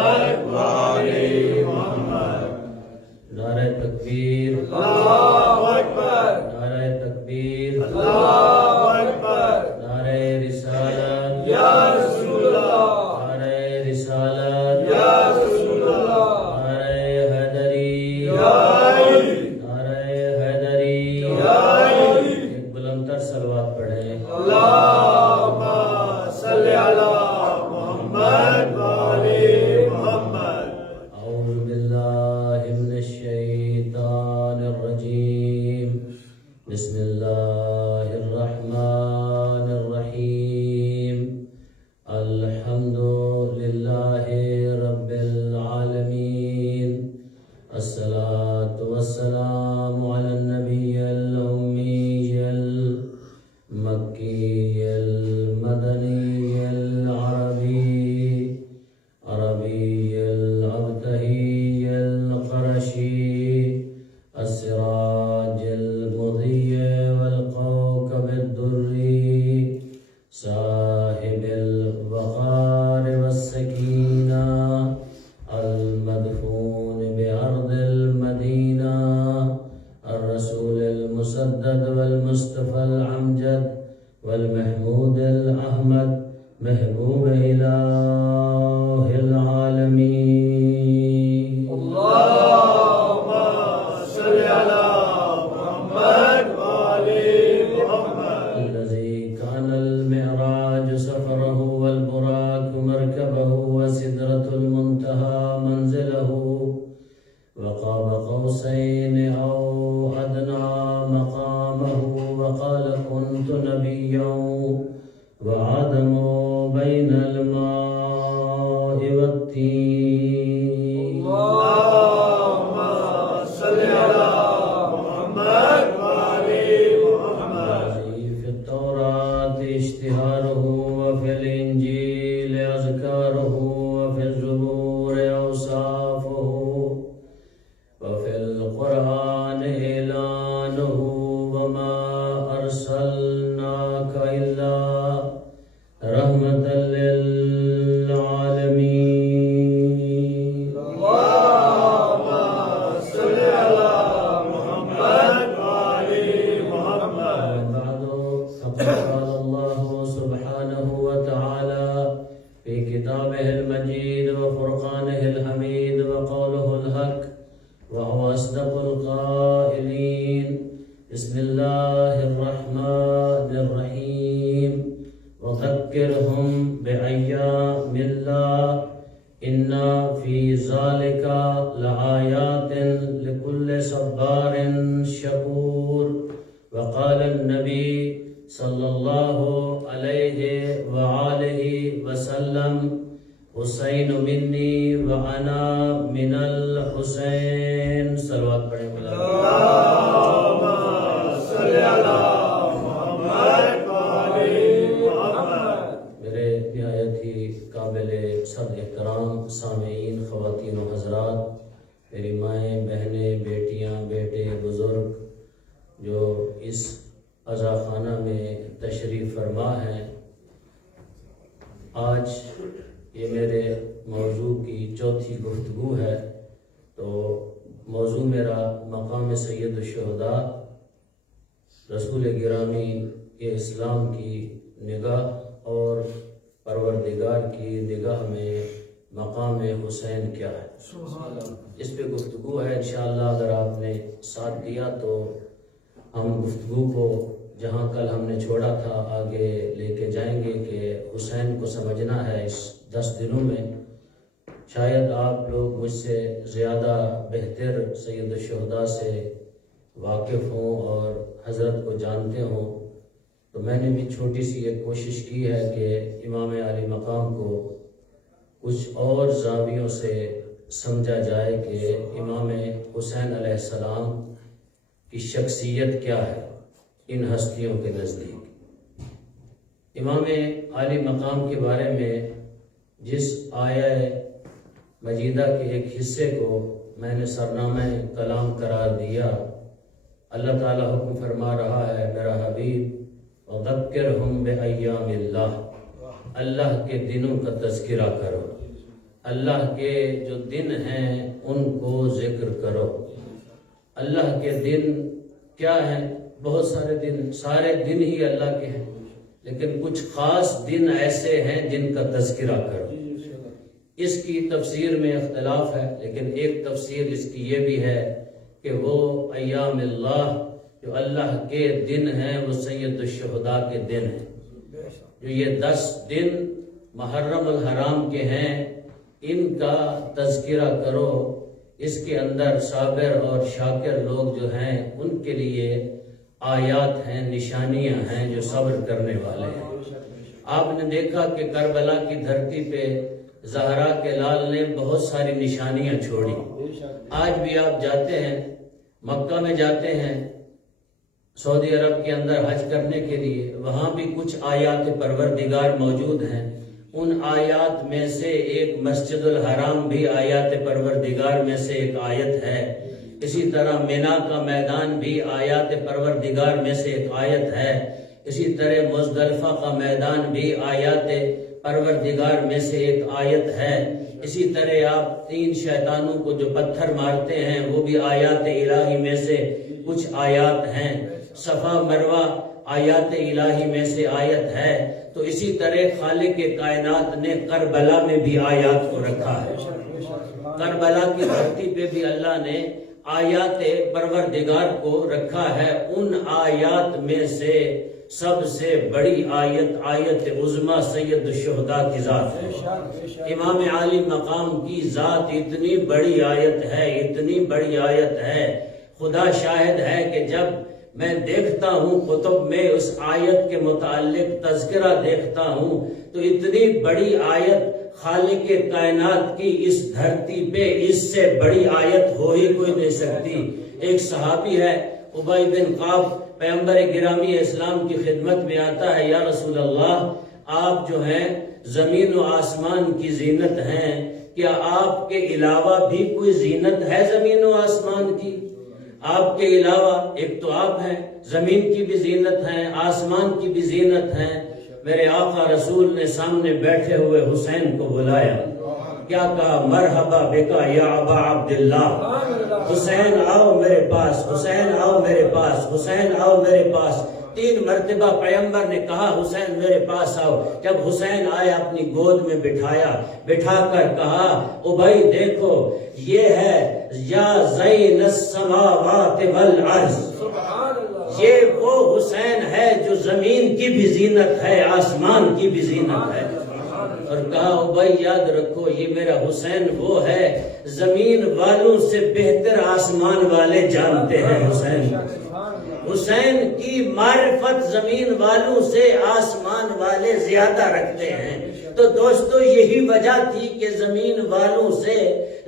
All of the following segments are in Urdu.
محمد وآل محمد۔ نعرہ تکبیر، اللہ اکبر، نعرہ تکبیر، اللہ اکبر، نعرہ رسالت، یا رسول اللہ، نعرہ رسالت، یا رسول اللہ، نعرہ حیدری، یا علی، نعرہ حیدری۔ یا علی۔ ایک بلند تر صلوات پڑھیں۔ اللہم صلی علی محمد وآل محمد۔ اعوذ باللہ من الشیطان الرجیم، بسم اللہ الرحمن الرحیم، الحمد للہ رب العالمین، الصلاة والسلام علی النبی الأمی المکی المدنی العربی عربی الابتہی القرشی، السراج المضیء والکوكب الدری، صاحب الوقار والسکینہ، المدفون بأرض المدینہ، الرسول المسدد والمصطفى الامجد والمحمود الاحمد، محبوب الہ العالمین۔ اللہم صلی علی محمد وآل محمد۔ الذي كان المعراج سفره والبراق مركبه وسدرة المنتهى منزله، وقاب قوسين أو أدنى مقامه، وقال كنت نبيا وآدم بين الماء والطين۔ اللہم صلی علی محمد وآل محمد۔ في التوراة اشتهاره، وفي الإنجيل أذكاره، وفي الزبور أوصافه، وفي القرآن إعلانه، وما أرسلناك إلا رحمة للعالمين۔ اللہم صلی علی محمد وآل محمد۔ بعد فقد قال الله سبحانه وتعالى في كتابه المجيد وفرقانه الحميد وقوله الحق وهو أصدق القائلين، بسم الله الرحمن الرحيم، وذكرهم بأيام الله إن في ذلك لآيات لكل صبار شكور۔ وقال النبي صلى الله عليه وآله وسلم، حسین منی وأنا من الحسین۔ صلوات پڑھیں بلا۔ اللہم صلی علی محمد وآل محمد۔ میرے نہایت ہی قابل صد احترام سامعین، خواتین و حضرات، میری مائیں، بہنیں، بیٹیاں، بیٹے، بزرگ جو اس عزا خانہ میں تشریف فرما ہیں، آج یہ میرے موضوع کی چوتھی گفتگو ہے۔ تو موضوع میرا مقام سید الشہداء، رسول گرامی کے اسلام کی نگاہ اور پروردگار کی نگاہ میں مقام حسین کیا ہے، اس پہ گفتگو ہے۔ انشاءاللہ اگر آپ نے ساتھ دیا تو ہم گفتگو کو جہاں کل ہم نے چھوڑا تھا آگے لے کے جائیں گے کہ حسین کو سمجھنا ہے اس 10 دنوں میں۔ شاید آپ لوگ مجھ سے زیادہ بہتر سید الشہداء سے واقف ہوں اور حضرت کو جانتے ہوں، تو میں نے بھی چھوٹی سی ایک کوشش کی ہے کہ امام علی مقام کو کچھ اور زاویوں سے سمجھا جائے کہ امام حسین علیہ السلام کی شخصیت کیا ہے ان ہستیوں کے نزدیک۔ امام علی مقام کے بارے میں جس آیہ مجیدہ کے ایک حصے کو میں نے سرنامہ کلام قرار دیا، اللہ تعالیٰ حکم فرما رہا ہے، میرا حبیب وَذَكِّرْهُمْ بِأَيَّامِ اللَّهِ، اللہ کے دنوں کا تذکرہ کرو، اللہ کے جو دن ہیں ان کو ذکر کرو۔ اللہ کے دن کیا ہیں؟ بہت سارے دن، سارے دن ہی اللہ کے ہیں، لیکن کچھ خاص دن ایسے ہیں جن کا تذکرہ کرو۔ اس کی تفسیر میں اختلاف ہے، لیکن ایک تفسیر اس کی یہ بھی ہے کہ وہ ایام اللہ جو اللہ کے دن ہیں وہ سید الشہداء کے دن ہیں۔ جو یہ 10 دن محرم الحرام کے ہیں ان کا تذکرہ کرو۔ اس کے اندر صابر اور شاکر لوگ جو ہیں ان کے لیے آیات ہیں، نشانیاں ہیں جو صبر کرنے والے ہیں۔ آپ نے دیکھا کہ کربلا کی دھرتی پہ زہرا کے لال نے بہت ساری نشانیاں چھوڑی۔ آج بھی آپ جاتے ہیں، مکہ میں جاتے ہیں، سعودی عرب کے اندر حج کرنے کے لیے، وہاں بھی کچھ آیات پروردگار موجود ہیں۔ ان آیات میں سے ایک مسجد الحرام بھی آیات پروردگار میں سے ایک آیت ہے۔ اسی طرح مینا کا میدان بھی آیات پروردگار میں سے ایک آیت ہے۔ اسی طرح مزدلفہ کا میدان بھی آیات پروردگار میں سے ایک آیت ہے۔ اسی طرح آپ 3 شیطانوں کو جو پتھر مارتے ہیں وہ بھی آیات الہی میں سے کچھ آیات ہیں۔ صفا مروہ آیات الہی میں سے آیت ہے۔ تو اسی طرح خالق کائنات نے کربلا میں بھی آیات کو رکھا ہے۔ کربلا کی دھرتی پہ بھی اللہ نے آیات پروردگار کو رکھا ہے۔ ان آیات میں سے سب سے بڑی آیت عظمیٰ سید الشہداء کی ذات ہے۔ امام عالی مقام کی ذات اتنی بڑی آیت ہے، اتنی بڑی آیت ہے، خدا شاہد ہے کہ جب میں دیکھتا ہوں کتب میں اس آیت کے متعلق تذکرہ دیکھتا ہوں تو اتنی بڑی آیت خالق کائنات کی اس دھرتی پہ اس سے بڑی آیت ہو ہی کوئی نہیں سکتی۔ ایک صحابی ہے ابی بن قعب، پیغمبر گرامی اسلام کی خدمت میں آتا ہے، یا رسول اللہ آپ جو ہیں زمین و آسمان کی زینت ہیں، کیا آپ کے علاوہ بھی کوئی زینت ہے زمین و آسمان کی؟ آپ کے علاوہ ایک تو آپ ہیں، زمین کی بھی زینت ہیں، آسمان کی بھی زینت ہیں۔ میرے آقا رسول نے سامنے بیٹھے ہوئے حسین کو بلایا، کیا کہا؟ مرحبا بکا یا ابا عبداللہ، حسین آؤ میرے پاس، حسین آؤ میرے پاس، حسین آؤ میرے پاس۔ 3 مرتبہ پیغمبر نے کہا حسین میرے پاس آؤ۔ جب حسین آیا اپنی گود میں بٹھایا، بٹھا کر کہا ابی دیکھو یہ ہے یا زین السماوات والارض، یہ وہ حسین ہے جو زمین کی بھی زینت ہے، آسمان کی بھی زینت ہے۔ اور کہا ابی یاد رکھو یہ میرا حسین وہ ہے زمین والوں سے بہتر آسمان والے جانتے ہیں۔ حسین کی معرفت زمین والوں سے آسمان والے زیادہ رکھتے ہیں۔ تو دوستو یہی وجہ تھی کہ زمین والوں سے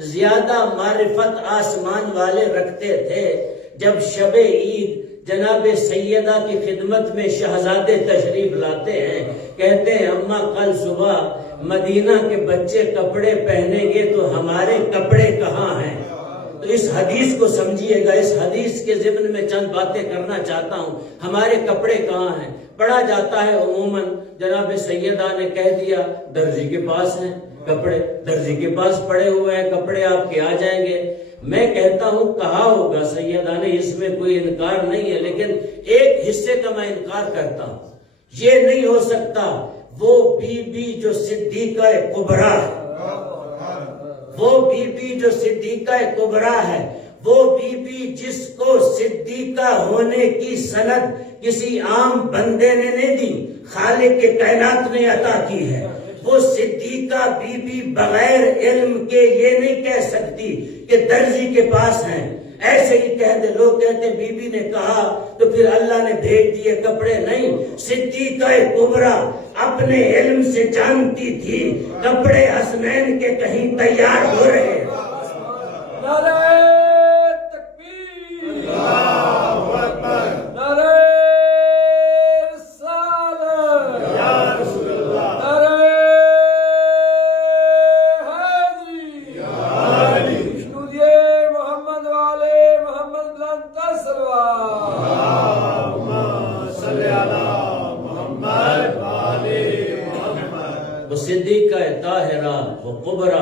زیادہ معرفت آسمان والے رکھتے تھے۔ جب شب عید جناب سیدہ کی خدمت میں شہزادے تشریف لاتے ہیں، کہتے ہیں اماں کل صبح مدینہ کے بچے کپڑے پہنیں گے تو ہمارے کپڑے کہاں ہیں؟ تو اس حدیث کو سمجھیے گا، اس حدیث کے ضمن میں چند باتیں کرنا چاہتا ہوں۔ ہمارے کپڑے کہاں ہیں؟ پڑھا جاتا ہے عموماً جناب سیدہ نے کہہ دیا درزی کے پاس ہیں کپڑے، درزی کے پاس پڑے ہوئے ہیں کپڑے، آپ کے آ جائیں گے۔ میں کہتا ہوں کہا ہوگا سیدہ نے، اس میں کوئی انکار نہیں ہے، لیکن ایک حصے کا میں انکار کرتا ہوں۔ یہ نہیں ہو سکتا وہ بی بی جو صدیقہ کبریٰ ہے، وہ بی بی جو صدیقہ کبریٰ ہے، وہ بی بی جس کو صدیقہ ہونے کی سند کسی عام بندے نے نہیں دی، خالق کے کائنات نے عطا کی ہے۔ وہ صدیقہ بی بی بغیر علم کے یہ نہیں کہہ سکتی کہ درزی کے پاس ہیں۔ ایسے ہی کہتے لوگ کہتے بی بی نے کہا تو پھر اللہ نے بھیج دیے کپڑے، نہیں۔ صدیقہ کبریٰ اپنے علم سے جانتی تھی کپڑے حسنین کے کہیں تیار ہو رہے ہیں۔ نعرہ تکبیر، اللہ اکبر، نعرہ رسالت، یا رسول اللہ، نعرہ حیدری، یا علی، شنودیے محمد والے محمد بلند سلوات، اللہم صلی علی محمد والے محمد۔ وہ صدیقہ طاہرہ وہ کبریٰ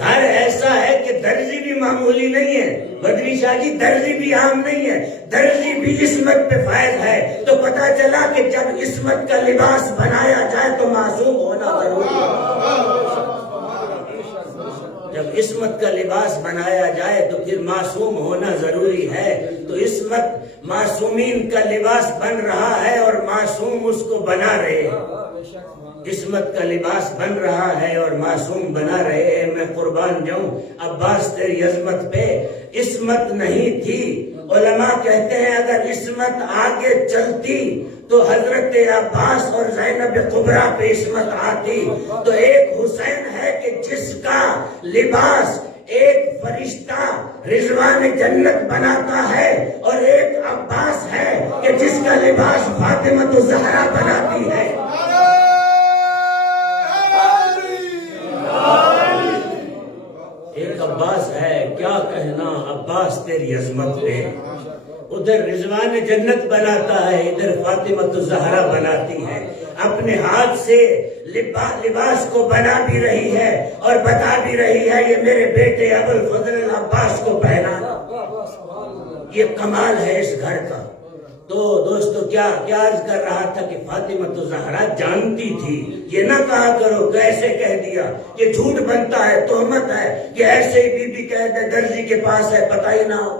گھر ایسا ہے کہ درزی بھی معمولی نہیں ہے، بدری شاہ جی درزی بھی عام نہیں ہے، درزی بھی عصمت پہ فائز ہے۔ تو پتا چلا کہ جب عصمت کا لباس بنایا جائے تو معصوم ہونا ضروری ہے۔ جب عصمت کا لباس بنایا جائے تو پھر معصوم ہونا ضروری ہے۔ تو عصمت معصومین کا لباس بن رہا ہے اور معصوم اس کو بنا رہے ہیں۔ عصمت کا لباس بن رہا ہے اور معصوم بنا رہے ہیں۔ میں قربان جاؤں عباس تیری عظمت پہ، عصمت نہیں تھی۔ علماء کہتے ہیں اگر عصمت آگے چلتی تو حضرت عباس اور زینب کبریٰ پہ عصمت آتی۔ تو ایک حسین ہے کہ جس کا لباس ایک فرشتہ رضوان جنت بناتا ہے، اور ایک عباس ہے کہ جس کا لباس فاطمہ الزہرا بناتی ہے۔ ایک عباس ہے، کیا کہنا عباس تیری عظمت پہ، ادھر رضوان جنت بناتا ہے، ادھر فاطمہ الزہرا بناتی ہے۔ اپنے ہاتھ سے لباس کو بنا بھی رہی ہے اور بتا بھی رہی ہے یہ میرے بیٹے ابوالفضل العباس کو پہنا۔ یہ کمال ہے اس گھر کا۔ تو دوستو کیا عرض کر رہا تھا کہ فاطمہ الزہرا جانتی تھی۔ یہ نہ کہا کرو کیسے کہہ دیا، یہ جھوٹ بنتا ہے، تہمت ہے کہ ایسے ہی بی بی کہہ دے درزی کے پاس ہے پتہ ہی نہ ہو۔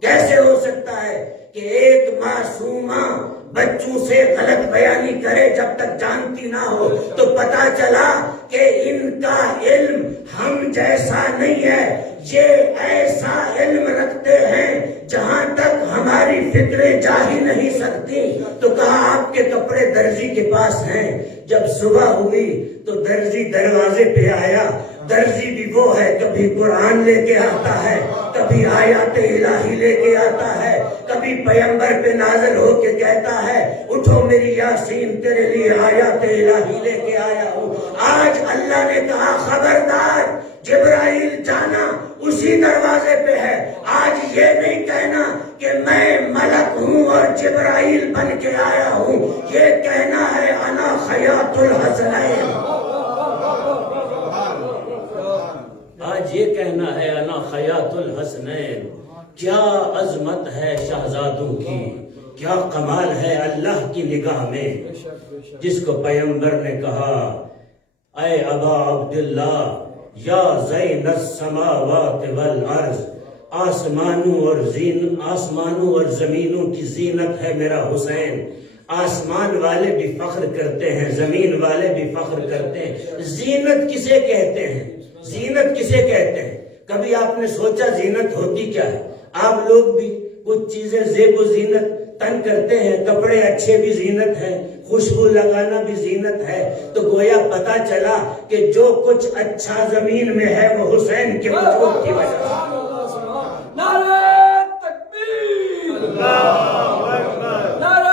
کیسے ہو سکتا ہے کہ ایک معصومہ بچوں سے غلط بیانی کرے جب تک جانتی نہ ہو؟ تو پتا چلا کہ ان کا علم ہم جیسا نہیں ہے، یہ ایسا علم رکھتے ہیں جہاں تک ہماری فکریں جا ہی نہیں سکتی۔ تو کہا آپ کے کپڑے درزی کے پاس ہیں۔ جب صبح ہوئی تو درزی دروازے پہ آیا۔ درزی بھی وہ ہے، کبھی قرآن لے کے آتا ہے، کبھی آیات الہی لے کے آتا ہے، کبھی پیغمبر پہ نازل ہو کے کہتا ہے اٹھو میری یاسین تیرے لیے آیات الہی لے کے آیا ہوں۔ آج اللہ نے کہا خبردار جبرائیل جانا اسی دروازے پہ ہے۔ آج یہ نہیں کہنا کہ میں ملک ہوں اور جبرائیل بن کے آیا ہوں، یہ کہنا ہے انا خیاط الحسنین۔ آج یہ کہنا ہے انا خیاط الحسنین۔ کیا عظمت ہے شہزادوں کی، کیا کمال ہے اللہ کی نگاہ میں، جس کو پیغمبر نے کہا اے ابا عبداللہ یا زین السماوات والارض، آسمانوں اور زمینوں کی زینت ہے میرا حسین۔ آسمان والے بھی فخر کرتے ہیں، زمین والے بھی فخر کرتے ہیں۔ زینت کسے کہتے ہیں؟ زینت کسے کہتے ہیں؟ کبھی آپ نے سوچا زینت ہوتی کیا ہے؟ آپ لوگ بھی کچھ چیزیں زیب و زینت تن کرتے ہیں، کپڑے اچھے بھی زینت ہیں، خوشبو لگانا بھی زینت ہے۔ تو گویا پتا چلا کہ جو کچھ اچھا زمین میں ہے وہ حسین کے وجود کی وجہ سے۔ نعرہ تکبیر، اللہ اکبر، نعرہ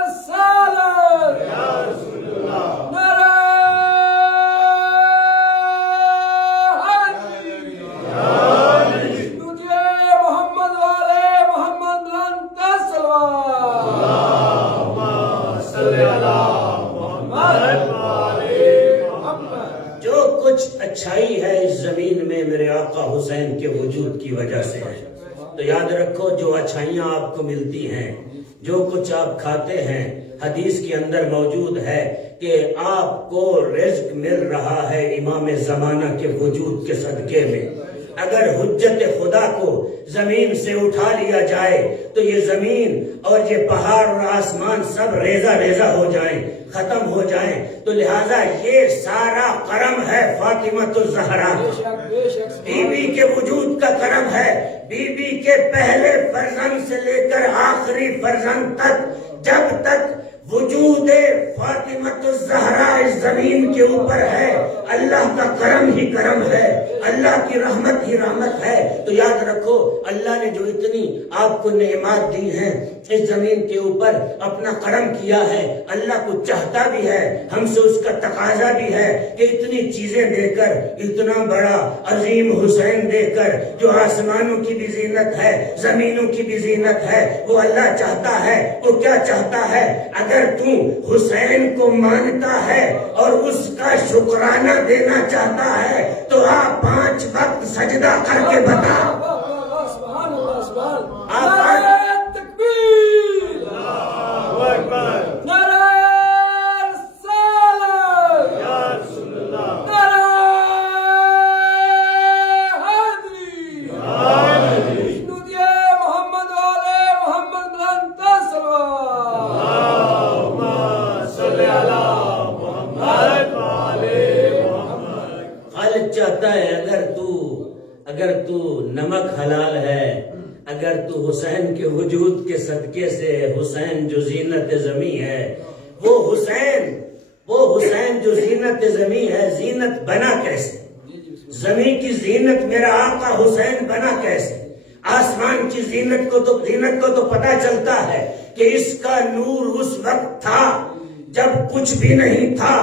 رسالت، یا رسول اللہ، نعرہ حیدری، یا علی، تجھے محمد والے محمد لنتا سلوات، اللہم صلی علی محمد والے محمد۔ جو کچھ اچھائی ہے اس زمین میں میرے آقا حسین کے وجود کی وجہ سے ہے۔ تو یاد رکھو جو اچھائیاں آپ کو ملتی ہیں، جو کچھ آپ کھاتے ہیں، حدیث کے اندر موجود ہے کہ آپ کو رزق مل رہا ہے امام زمانہ کے وجود کے صدقے میں۔ اگر حجت خدا کو زمین سے اٹھا لیا جائے تو یہ زمین اور یہ پہاڑ اور آسمان سب ریزہ ریزہ ہو جائیں، ختم ہو جائیں۔ تو لہٰذا یہ سارا کرم ہے فاطمہ الزہرا، بی بی کے وجود کا کرم ہے۔ بی بی کے پہلے فرزند سے لے کر آخری فرزند تک، جب تک وجود فاطمہ الزہرا اس زمین کے اوپر ہے، اللہ کا کرم ہی کرم ہے، اللہ کی رحمت ہی رحمت ہے۔ تو یاد رکھو اللہ نے جو اتنی آپ کو نعمات دی ہیں اس زمین کے اوپر، اپنا کرم کیا ہے۔ اللہ کو چاہتا بھی ہے، ہم سے اس کا تقاضا بھی ہے کہ اتنی چیزیں دے کر، اتنا بڑا عظیم حسین دے کر جو آسمانوں کی بھی زینت ہے، زمینوں کی بھی زینت ہے، وہ اللہ چاہتا ہے۔ وہ کیا چاہتا ہے؟ اگر تو حسین کو مانتا ہے اور اس کا شکرانہ دینا چاہتا ہے تو آپ 5 وقت سجدہ کر کے بتا. سبحان اللہ سبحان آپ نعرہ تکبیر اللہ اکبر نعرہ رسالت یا رسول اللہ نعرہ حیدری جنود محمد والے محمد بلند صلوات اللہم صلی علی محمد والے محمد. خالق چاہتا ہے اگر تو نمک حلال ہے، اگر تو حسین کے وجود کے صدقے سے، حسین جو زینت زمیں ہے، وہ حسین جو زینت زمیں ہے، زینت بنا کیسے؟ زمین کی زینت میرا آقا حسین بنا کیسے؟ آسمان کی زینت کو تو پتہ چلتا ہے کہ اس کا نور اس وقت تھا جب کچھ بھی نہیں تھا،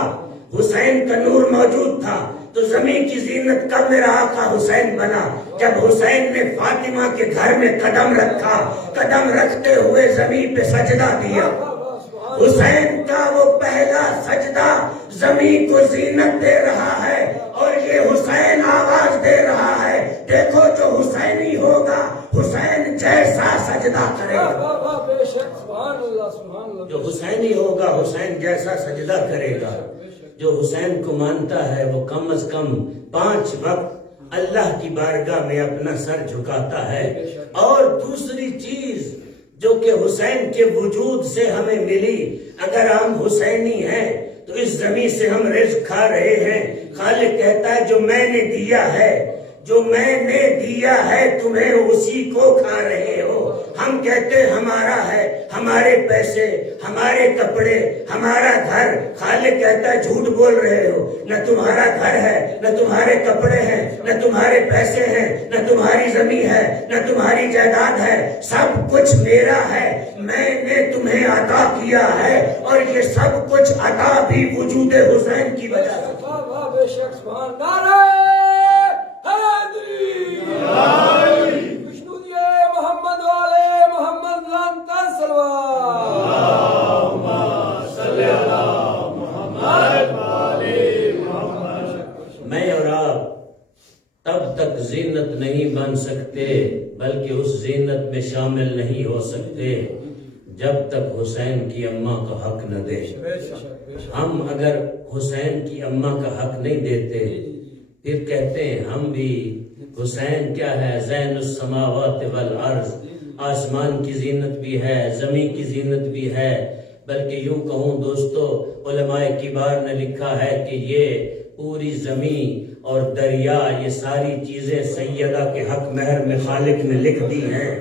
حسین کا نور موجود تھا. تو زمین کی زینت کب میرا آقا حسین بنا؟ جب حسین نے فاطمہ کے گھر میں قدم رکھا، قدم رکھتے ہوئے زمین پہ سجدہ دیا. حسین کا وہ پہلا سجدہ زمین کو زینت دے رہا ہے، اور یہ حسین آواز دے رہا ہے، دیکھو جو حسینی ہوگا حسین جیسا سجدہ کرے گا. بے شک سبحان اللہ سبحان اللہ. جو حسینی ہوگا حسین جیسا سجدہ کرے گا. جو حسین کو مانتا ہے وہ کم از کم 5 وقت اللہ کی بارگاہ میں اپنا سر جھکاتا ہے. اور دوسری چیز جو کہ حسین کے وجود سے ہمیں ملی، اگر ہم حسینی ہیں تو اس زمین سے ہم رزق کھا رہے ہیں. خالق کہتا ہے جو میں نے دیا ہے تمہیں اسی کو کھا رہے ہو. ہم کہتے ہمارا ہے، ہمارے پیسے، ہمارے کپڑے، ہمارا گھر. خالق کہتا ہے جھوٹ بول رہے ہو، نہ تمہارا گھر ہے، نہ تمہارے کپڑے ہیں، نہ تمہارے پیسے ہیں، نہ تمہاری زمین ہے، نہ تمہاری جائیداد ہے. سب کچھ میرا ہے، میں نے تمہیں عطا کیا ہے، اور یہ سب کچھ عطا بھی وجود حسین کی وجہ سے. بے شک سبحان نعرہ حیدری جنود محمد والے محمد بلند صلوات اللہم صلی علی محمد والے محمد. میں اور آپ تب تک زینت نہیں بن سکتے، بلکہ اس زینت میں شامل نہیں ہو سکتے جب تک حسین کی اماں کا حق نہ دے. ہم اگر حسین کی اماں کا حق نہیں دیتے پھر کہتے ہیں ہم بھی حسین کیا ہے، زین السماوات والارض، آسمان کی زینت بھی ہے، زمین کی زینت بھی ہے. بلکہ یوں کہوں دوستو، علماء کبار نے لکھا ہے کہ یہ پوری زمین اور دریا، یہ ساری چیزیں سیدہ کے حق مہر میں خالق نے لکھ دی ہیں.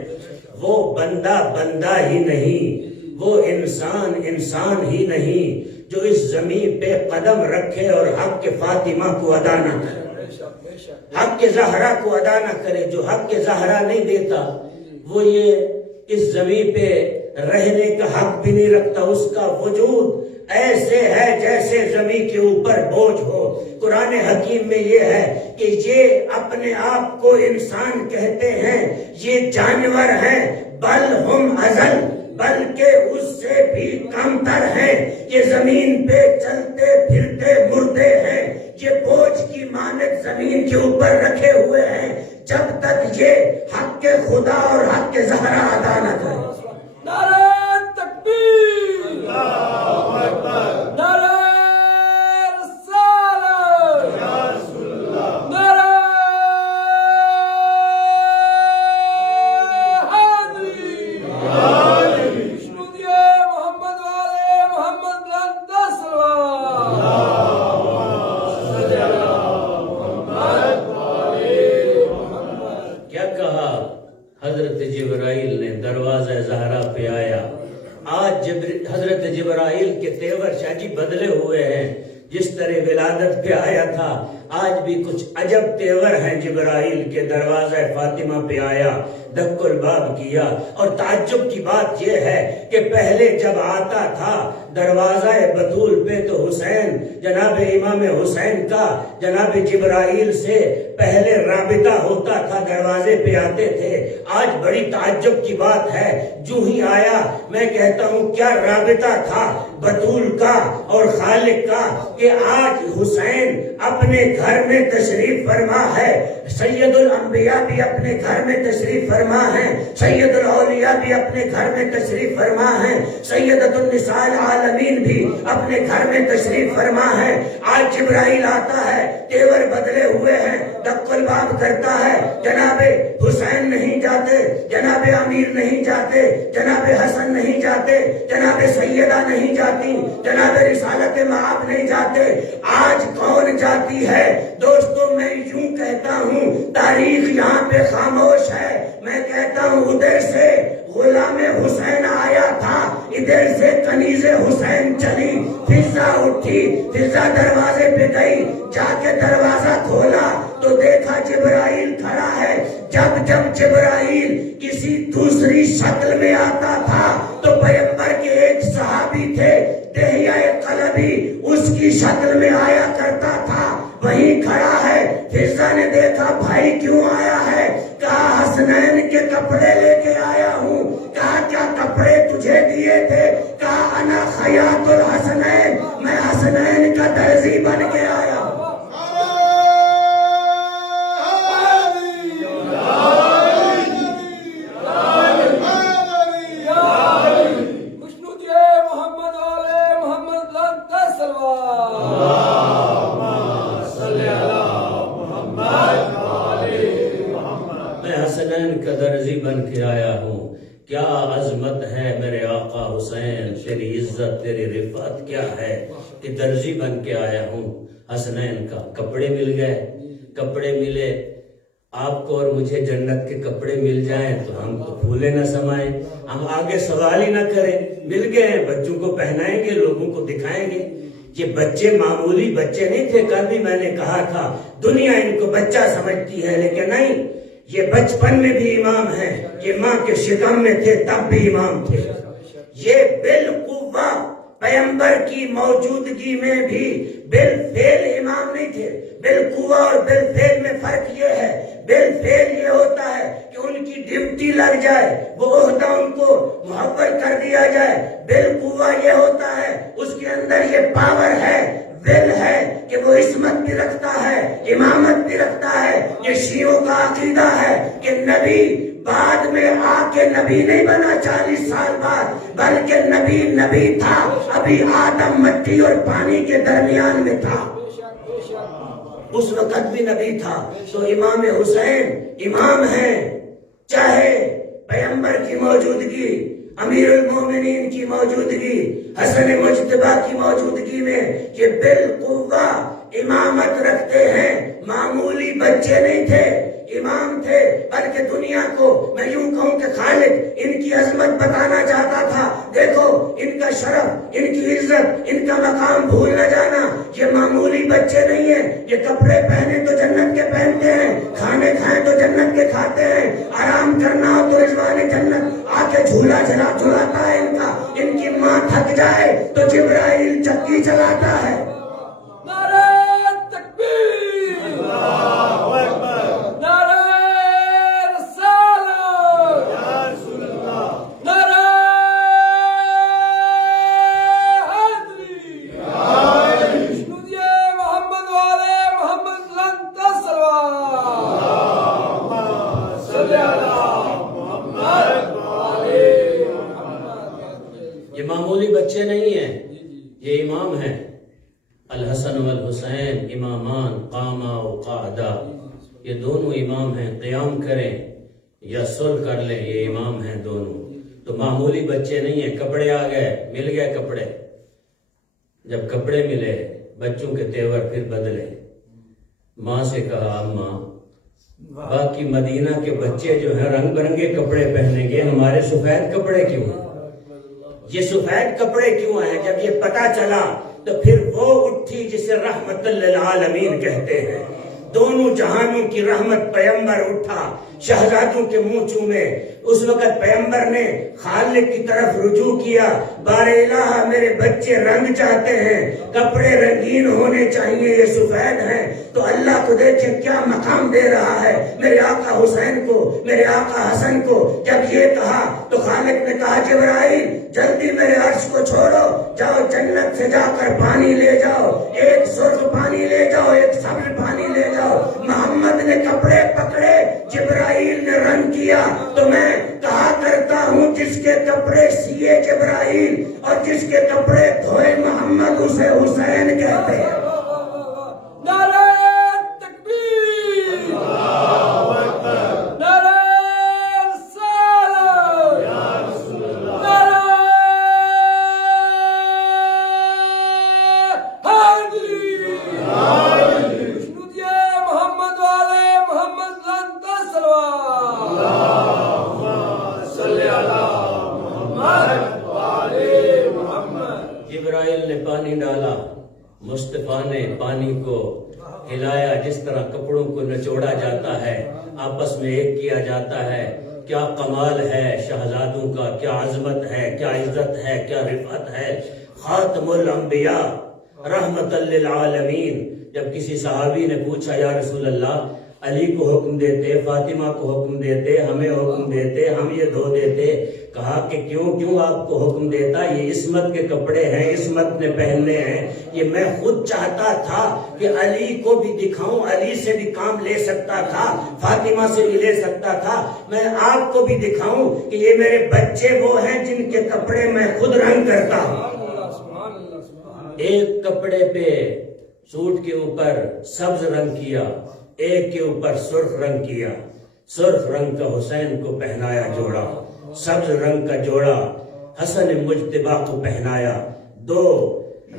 وہ بندہ ہی نہیں، وہ انسان ہی نہیں جو اس زمین پہ قدم رکھے اور حق کے فاطمہ کو ادا نہ کرے، حق کے زہرا کو ادا نہ کرے. جو حق کے زہرا نہیں دیتا وہ یہ اس زمین پہ رہنے کا حق بھی نہیں رکھتا. اس کا وجود ایسے ہے جیسے زمین کے اوپر بوجھ ہو. قرآن حکیم میں یہ ہے کہ یہ اپنے آپ کو انسان کہتے ہیں، یہ جانور ہیں، بل ہم ازل، بلکہ اس سے بھی کم تر ہیں. یہ زمین پہ چلتے پھرتے مردے ہیں، یہ بوجھ کی مانند زمین کے اوپر رکھے ہوئے ہیں جب تک یہ حق کے خدا اور حق کے زہرا ادا نہ کرے. نعرہ تکبیر اللہ اکبر نعرہ رسالت یا رسول اللہ نعرہ حیدری جنود محمد والے محمد بلند صلوات اللہم صلی علی محمد والے محمد. کیا کہا حضرت جبرائیل نے دروازہ زہرا پہ آیا. آج حضرت جبرائیل کے تیور شاہ جی بدلے ہوئے ہیں. جس طرح ولادت پہ آیا تھا آج بھی کچھ عجب تیور ہیں. جبرائیل کے دروازہ فاطمہ پہ آیا، دق الباب کیا. اور تعجب کی بات یہ ہے کہ پہلے جب آتا تھا دروازہ بطول پہ تو حسین، جناب امام حسین کا جناب جبرائیل سے پہلے رابطہ رابطہ ہوتا تھا دروازے پہ آتے تھے. آج بڑی تعجب کی بات ہے, جو ہی آیا میں کہتا ہوں کیا رابطہ تھا بطول کا اور خالق کا کہ آج حسین اپنے گھر میں تشریف فرما ہے. سید الانبیاء بھی اپنے گھر میں تشریف فرما ہے, سید الاولیاء بھی اپنے گھر میں تشریف فرما ہے, سیدۃ النساء العالمین بھی اپنے گھر میں تشریف فرما ہے. آج جبرائیل آتا ہے, تیور بدلے ہوئے ہیں, دق الباب کرتا ہے, جناب حسین نہیں جاتے, جناب امیر نہیں جاتے, جناب حسن نہیں جاتے, جناب سیدہ نہیں جاتی, جناب رسالت مآب نہیں جاتے. آج کون جاتی ہے؟ دوستو میں یوں کہتا ہوں تاریخ یہاں پہ خاموش ہے. میں کہتا ہوں ادھر سے غلام حسین آیا تھا, ادھر سے کنیز حسین چلی. فضا اٹھی, فضا دروازے پہ گئی, جا کے دروازہ کھولا تو دیکھا جبرائیل کھڑا ہے. جب جبرائیل کسی دوسری شکل میں آتا تھا تو پیغمبر کے ایک صحابی تھے دہیہ قلبی, اس کی شکل میں آیا کرتا تھا, وہیں کھڑا ہے. فضا نے دیکھا بھائی کیوں آیا ہے؟ کہا حسنین کے کپڑے لے کے آیا ہوں. کہا کیا کپڑے تجھے دیے تھے؟ کہا انا خیاط الحسنین, میں حسنین کا درزی بن کے آیا ہوں. کا درزی بن کے آیا ہوں. کیا عظمت ہے میرے آقا حسین, تیری عزت تیری رفعت کیا ہے کہ درزی بن کے آیا ہوں. حسنین کا کپڑے مل گئے, کپڑے ملے. آپ کو اور مجھے جنت کے کپڑے مل جائیں تو ہم تو پھولے نہ سمائیں, ہم آگے سوال ہی نہ کریں. مل گئے ہیں, بچوں کو پہنائیں گے, لوگوں کو دکھائیں گے. یہ بچے معمولی بچے نہیں تھے. کل بھی میں نے کہا تھا دنیا ان کو بچہ سمجھتی ہے, لیکن نہیں, یہ بچپن میں بھی امام ہیں. یہ ماں کے شکم میں تھے تب بھی امام تھے. یہ بالقوہ پیغمبر کی موجودگی میں بھی بالفعل امام نہیں تھے. بالقوہ اور بالفعل میں فرق یہ ہے, بالفعل یہ ہوتا ہے کہ ان کی ڈیوٹی لگ جائے, وہ عہدہ ان کو محول کر دیا جائے. بالقوہ یہ ہوتا ہے اس کے اندر یہ پاور ہے, ول ہے کہ وہ عصمت بھی رکھتا ہے, امامت بھی رکھتا ہے. یہ شیعوں کا عقیدہ ہے کہ نبی بعد میں آ کے نبی نہیں بنا 40 سال بعد, بلکہ نبی تھا, ابھی آدم مٹی اور پانی کے درمیان میں تھا, اس وقت بھی نبی تھا. تو امام حسین امام ہیں, چاہے پیغمبر کی موجودگی, امیر المومنین کی موجودگی, حسن مجتبی کی موجودگی میں یہ بالقوہ امامت رکھتے ہیں. معمولی بچے نہیں تھے, امام تھے. بلکہ دنیا کو میں یوں کہوں کہ خالق ان کی عظمت بتانا چاہتا تھا. دیکھو ان کا شرف, ان کی عزت, ان کا مقام بھول نہ جانا. یہ معمولی بچے نہیں ہیں. یہ کپڑے پہنے تو جنت کے پہنتے ہیں, کھانے کھائیں تو جنت کے کھاتے ہیں, آرام کرنا ہو تو رضوان جنت آ کے جھولا جھلاتا ہے ان کا. ان کی ماں تھک جائے تو جبرائیل چکی چلاتا ہے. یہ معمولی بچے نہیں ہیں, یہ امام ہیں. الحسن والحسین امامان قاما و قعدا, یہ دونوں امام ہیں. قیام کریں یا سل کر لیں, یہ امام ہیں دونوں. تو معمولی بچے نہیں ہیں. کپڑے آ گئے, مل گئے کپڑے. جب کپڑے ملے بچوں کے تیور پھر بدلے. ماں سے کہا اماں باقی مدینہ کے بچے جو ہیں رنگ برنگے کپڑے پہنیں گے, ہمارے سفید کپڑے کیوں ہیں؟ یہ سفید کپڑے کیوں ہیں؟ جب یہ پتا چلا تو پھر وہ اٹھی جسے رحمت للعالمین کہتے ہیں. دونوں جہانوں کی رحمت پیمبر اٹھا شہزادوں کے منہ چومے. اس وقت پیمبر نے خالق کی طرف رجوع کیا. بار الہ میرے بچے رنگ چاہتے ہیں, کپڑے رنگین ہونے چاہیے, یہ سفید ہیں. تو اللہ کو دیکھیں کیا مقام دے رہا ہے میرے آقا حسین کو, میرے آقا حسن کو. جب یہ کہا تو خالق نے کہا جبرائیل جلدی میرے عرش کو چھوڑو, جاؤ جنت سے جا کر پانی لے جاؤ, ایک سرخ پانی لے جاؤ, ایک سبز پانی لے جاؤ. محمد نے کپڑے پکڑے, جبرائیل نے رنگ کیا. تو میں کہا کرتا ہوں جس کے کپڑے سیے جبرائیل اور جس کے کپڑے دھوئے محمد اسے حسین کہتے ہیں. نعرہ تکبیر, نعرہ رسالت, نعرہ حیدری, خوشنودیہ محمد والے محمد لنتا سلوات. جبرائیل نے پانی ڈالا, مصطفیٰ نے پانی کو ہلایا. جس طرح کپڑوں کو نچوڑا جاتا ہے, آپس میں ایک کیا جاتا ہے. کیا کمال ہے شہزادوں کا, کیا عظمت ہے, کیا عزت ہے, کیا رفعت ہے. خاتم الانبیاء رحمت للعالمین. جب کسی صحابی نے پوچھا یا رسول اللہ علی کو حکم دیتے, فاطمہ کو حکم دیتے, ہمیں حکم دیتے, ہم یہ دھو دیتے. کہا کہ کیوں آپ کو حکم دیتا, یہ عصمت کے کپڑے ہیں, عصمت نے پہننے ہیں. یہ میں خود چاہتا تھا کہ علی کو بھی دکھاؤں, علی سے بھی کام لے سکتا تھا, فاطمہ سے بھی لے سکتا تھا. میں آپ کو بھی دکھاؤں کہ یہ میرے بچے وہ ہیں جن کے کپڑے میں خود رنگ کرتا ہوں. ایک کپڑے پہ سوٹ کے اوپر سبز رنگ کیا, ایک کے اوپر سرخ رنگ کیا. سرخ رنگ کا حسین کو پہنایا جوڑا, سبز رنگ کا جوڑا حسن مجتبی کو پہنایا. دو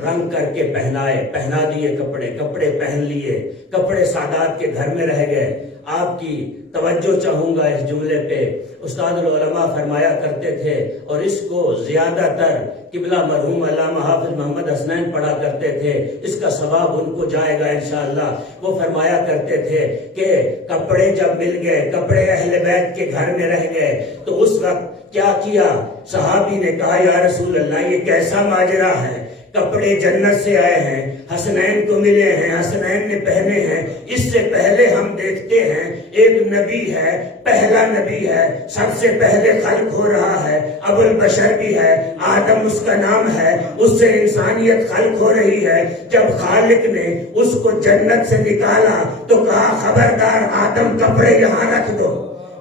رنگ کر کے پہنا دیے کپڑے پہن لیے. کپڑے سادات کے گھر میں رہ گئے. آپ کی توجہ چاہوں گا اس جملے پہ. استاد العلماء فرمایا کرتے تھے, اور اس کو زیادہ تر قبلہ مرحوم علامہ حافظ محمد حسنین پڑھا کرتے تھے, اس کا ثواب ان کو جائے گا انشاءاللہ. وہ فرمایا کرتے تھے کہ کپڑے جب مل گئے, کپڑے اہل بیت کے گھر میں رہ گئے, تو اس وقت کیا کیا؟ صحابی نے کہا یا رسول اللہ یہ کیسا ماجرا ہے, کپڑے جنت سے آئے ہیں, حسنین کو ملے ہیں, حسنین نے پہنے ہیں. اس سے پہلے ہم دیکھتے ہیں ایک نبی ہے, پہلا نبی ہے, سب سے پہلے خلق ہو رہا ہے, ابو البشر بھی ہے, آدم اس کا نام ہے, اس سے انسانیت خلق ہو رہی ہے. جب خالق نے اس کو جنت سے نکالا تو کہا خبردار آدم کپڑے یہاں رکھ دو,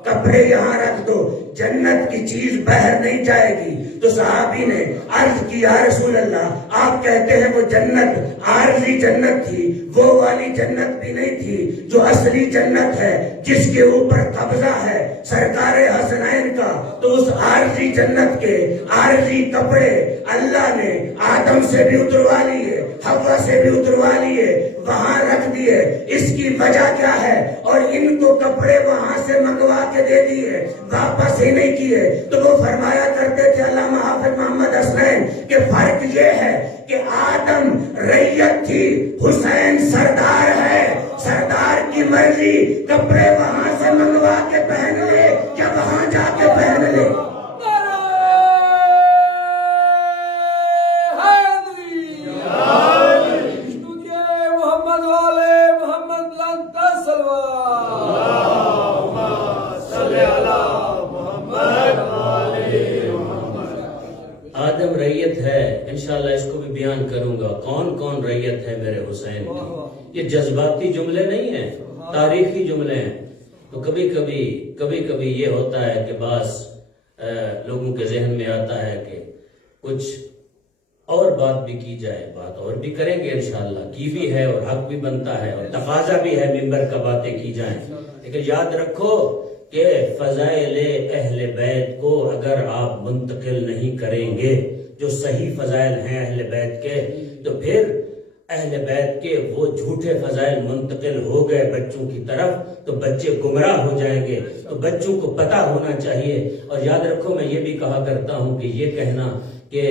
کپڑے یہاں رکھ دو, جنت کی چیز باہر نہیں جائے گی. تو صحابی نے عرض کی یا رسول اللہ آپ کہتے ہیں وہ جنت عارضی جنت تھی, وہ والی جنت بھی نہیں تھی جو اصلی جنت ہے جس کے اوپر قبضہ ہے سرکار حسنین کا. تو اس عارضی جنت کے عارضی کپڑے اللہ نے آدم سے بھی اتروا لیے, حوا سے بھی اتروا لیے, وہاں رکھ دیے. اس کی وجہ کیا ہے؟ اور ان کو کپڑے وہاں سے منگوا کے دے دیے, واپس ہی نہیں کیے. تو وہ فرمایا کرتے تھے علامہ حافظ محمد حسنین کہ فرق یہ ہے کہ آدم ریت تھی, حسین سردار ہے. سردار کی مرضی کپڑے وہاں سے منگوا کے پہن لے یا وہاں جا کے پہن لے. آدم ریت ہے, انشاءاللہ اس کو بھی بیان کروں گا کون کون ریت ہے میرے حسین کی. یہ جذباتی جملے نہیں ہیں, تاریخی جملے ہیں. تو کبھی کبھی یہ ہوتا ہے کہ بعض لوگوں کے ذہن میں آتا ہے کہ کچھ اور بات بھی کی جائے, بات اور بھی کریں گے انشاءاللہ, کی بھی ہے اور حق بھی بنتا ہے اور تقاضا بھی ہے ممبر کا باتیں کی جائیں. لیکن یاد رکھو کہ فضائل اہل بیت کو اگر آپ منتقل نہیں کریں گے, جو صحیح فضائل ہیں اہل بیت کے, تو پھر اہل بیت کے وہ جھوٹے فضائل منتقل ہو گئے بچوں کی طرف تو بچے گمراہ ہو جائیں گے. تو بچوں کو پتہ ہونا چاہیے. اور یاد رکھو میں یہ بھی کہا کرتا ہوں کہ یہ کہنا کہ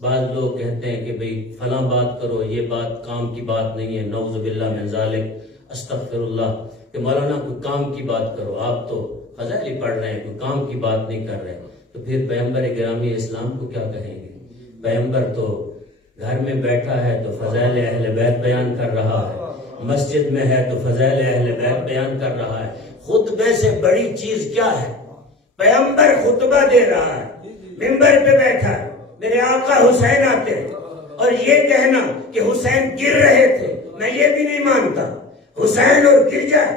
بعض لوگ کہتے ہیں کہ بھئی فلاں بات کرو, یہ بات کام کی بات نہیں ہے, نعوذ باللہ من ذالک. استغفر اللہ کہ مولانا کوئی کام کی بات کرو، آپ تو فضائل ہی پڑھ رہے ہیں، کوئی کام کی بات نہیں کر رہے، تو پھر پیغمبر گرامی اسلام کو کیا کہیں گے؟ پیغمبر تو گھر میں بیٹھا ہے تو فضائل اہل بیت بیان کر رہا ہے، مسجد میں ہے تو فضائل اہل بیت بیان کر رہا ہے۔ خطبے سے بڑی چیز کیا ہے؟ پیغمبر خطبہ دے رہا ہے، ممبر پہ بیٹھا ہے، میرے آقا حسین آتے ہیں، اور یہ کہنا کہ حسین گر رہے تھے، میں یہ بھی نہیں مانتا۔ حسین اور گر جائے،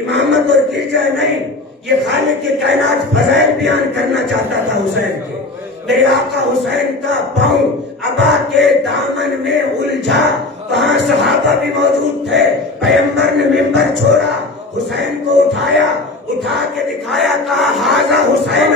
امامت اور گر جائے نہیں، یہ خالق کے کائنات فضائل بیان کرنا چاہتا تھا حسین کے۔ میرے آقا حسین کا پاؤں ابا کے دامن میں الجھا، وہاں صحابہ بھی موجود تھے، پیغمبر نے ممبر چھوڑا، حسین کو اٹھایا، اٹھا کے دکھایا، کہا ہاذا حسین،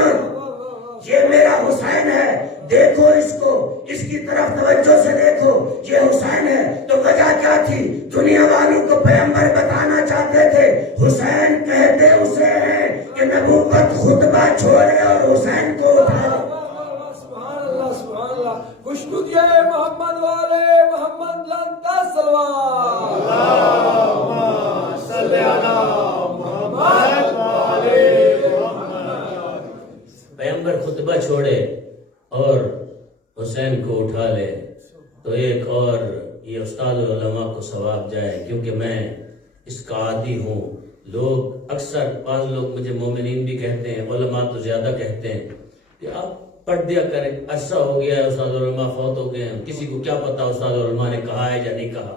یہ میرا حسین ہے، دیکھو اس کو، اس کی طرف توجہ سے دیکھو، یہ حسین ہے۔ تو وجہ کیا تھی؟ دنیا والوں کو پیغمبر بتانا چاہتے تھے حسین کہتے اسے ہیں کہ نبوت خطبہ چھوڑے اور حسین کو اٹھا لے۔ سبحان اللہ سبحان اللہ، خوشبو دیے محمد والے محمد لنتا سلوات، اللہم صلی علی محمد والے محمد۔ پیغمبر خطبہ چھوڑے اور حسین کو اٹھا لے تو ایک اور یہ استاد علماء کو ثواب جائے، کیونکہ میں اس کا عادی ہوں۔ لوگ اکثر، بعض لوگ مجھے مومنین بھی کہتے ہیں، علماء تو زیادہ کہتے ہیں کہ آپ پڑھ دیا کریں، عرصہ ہو گیا ہے استاد علماء فوت ہو گئے ہیں، کسی کو کیا پتا استاد علماء نے کہا ہے یا نہیں کہا،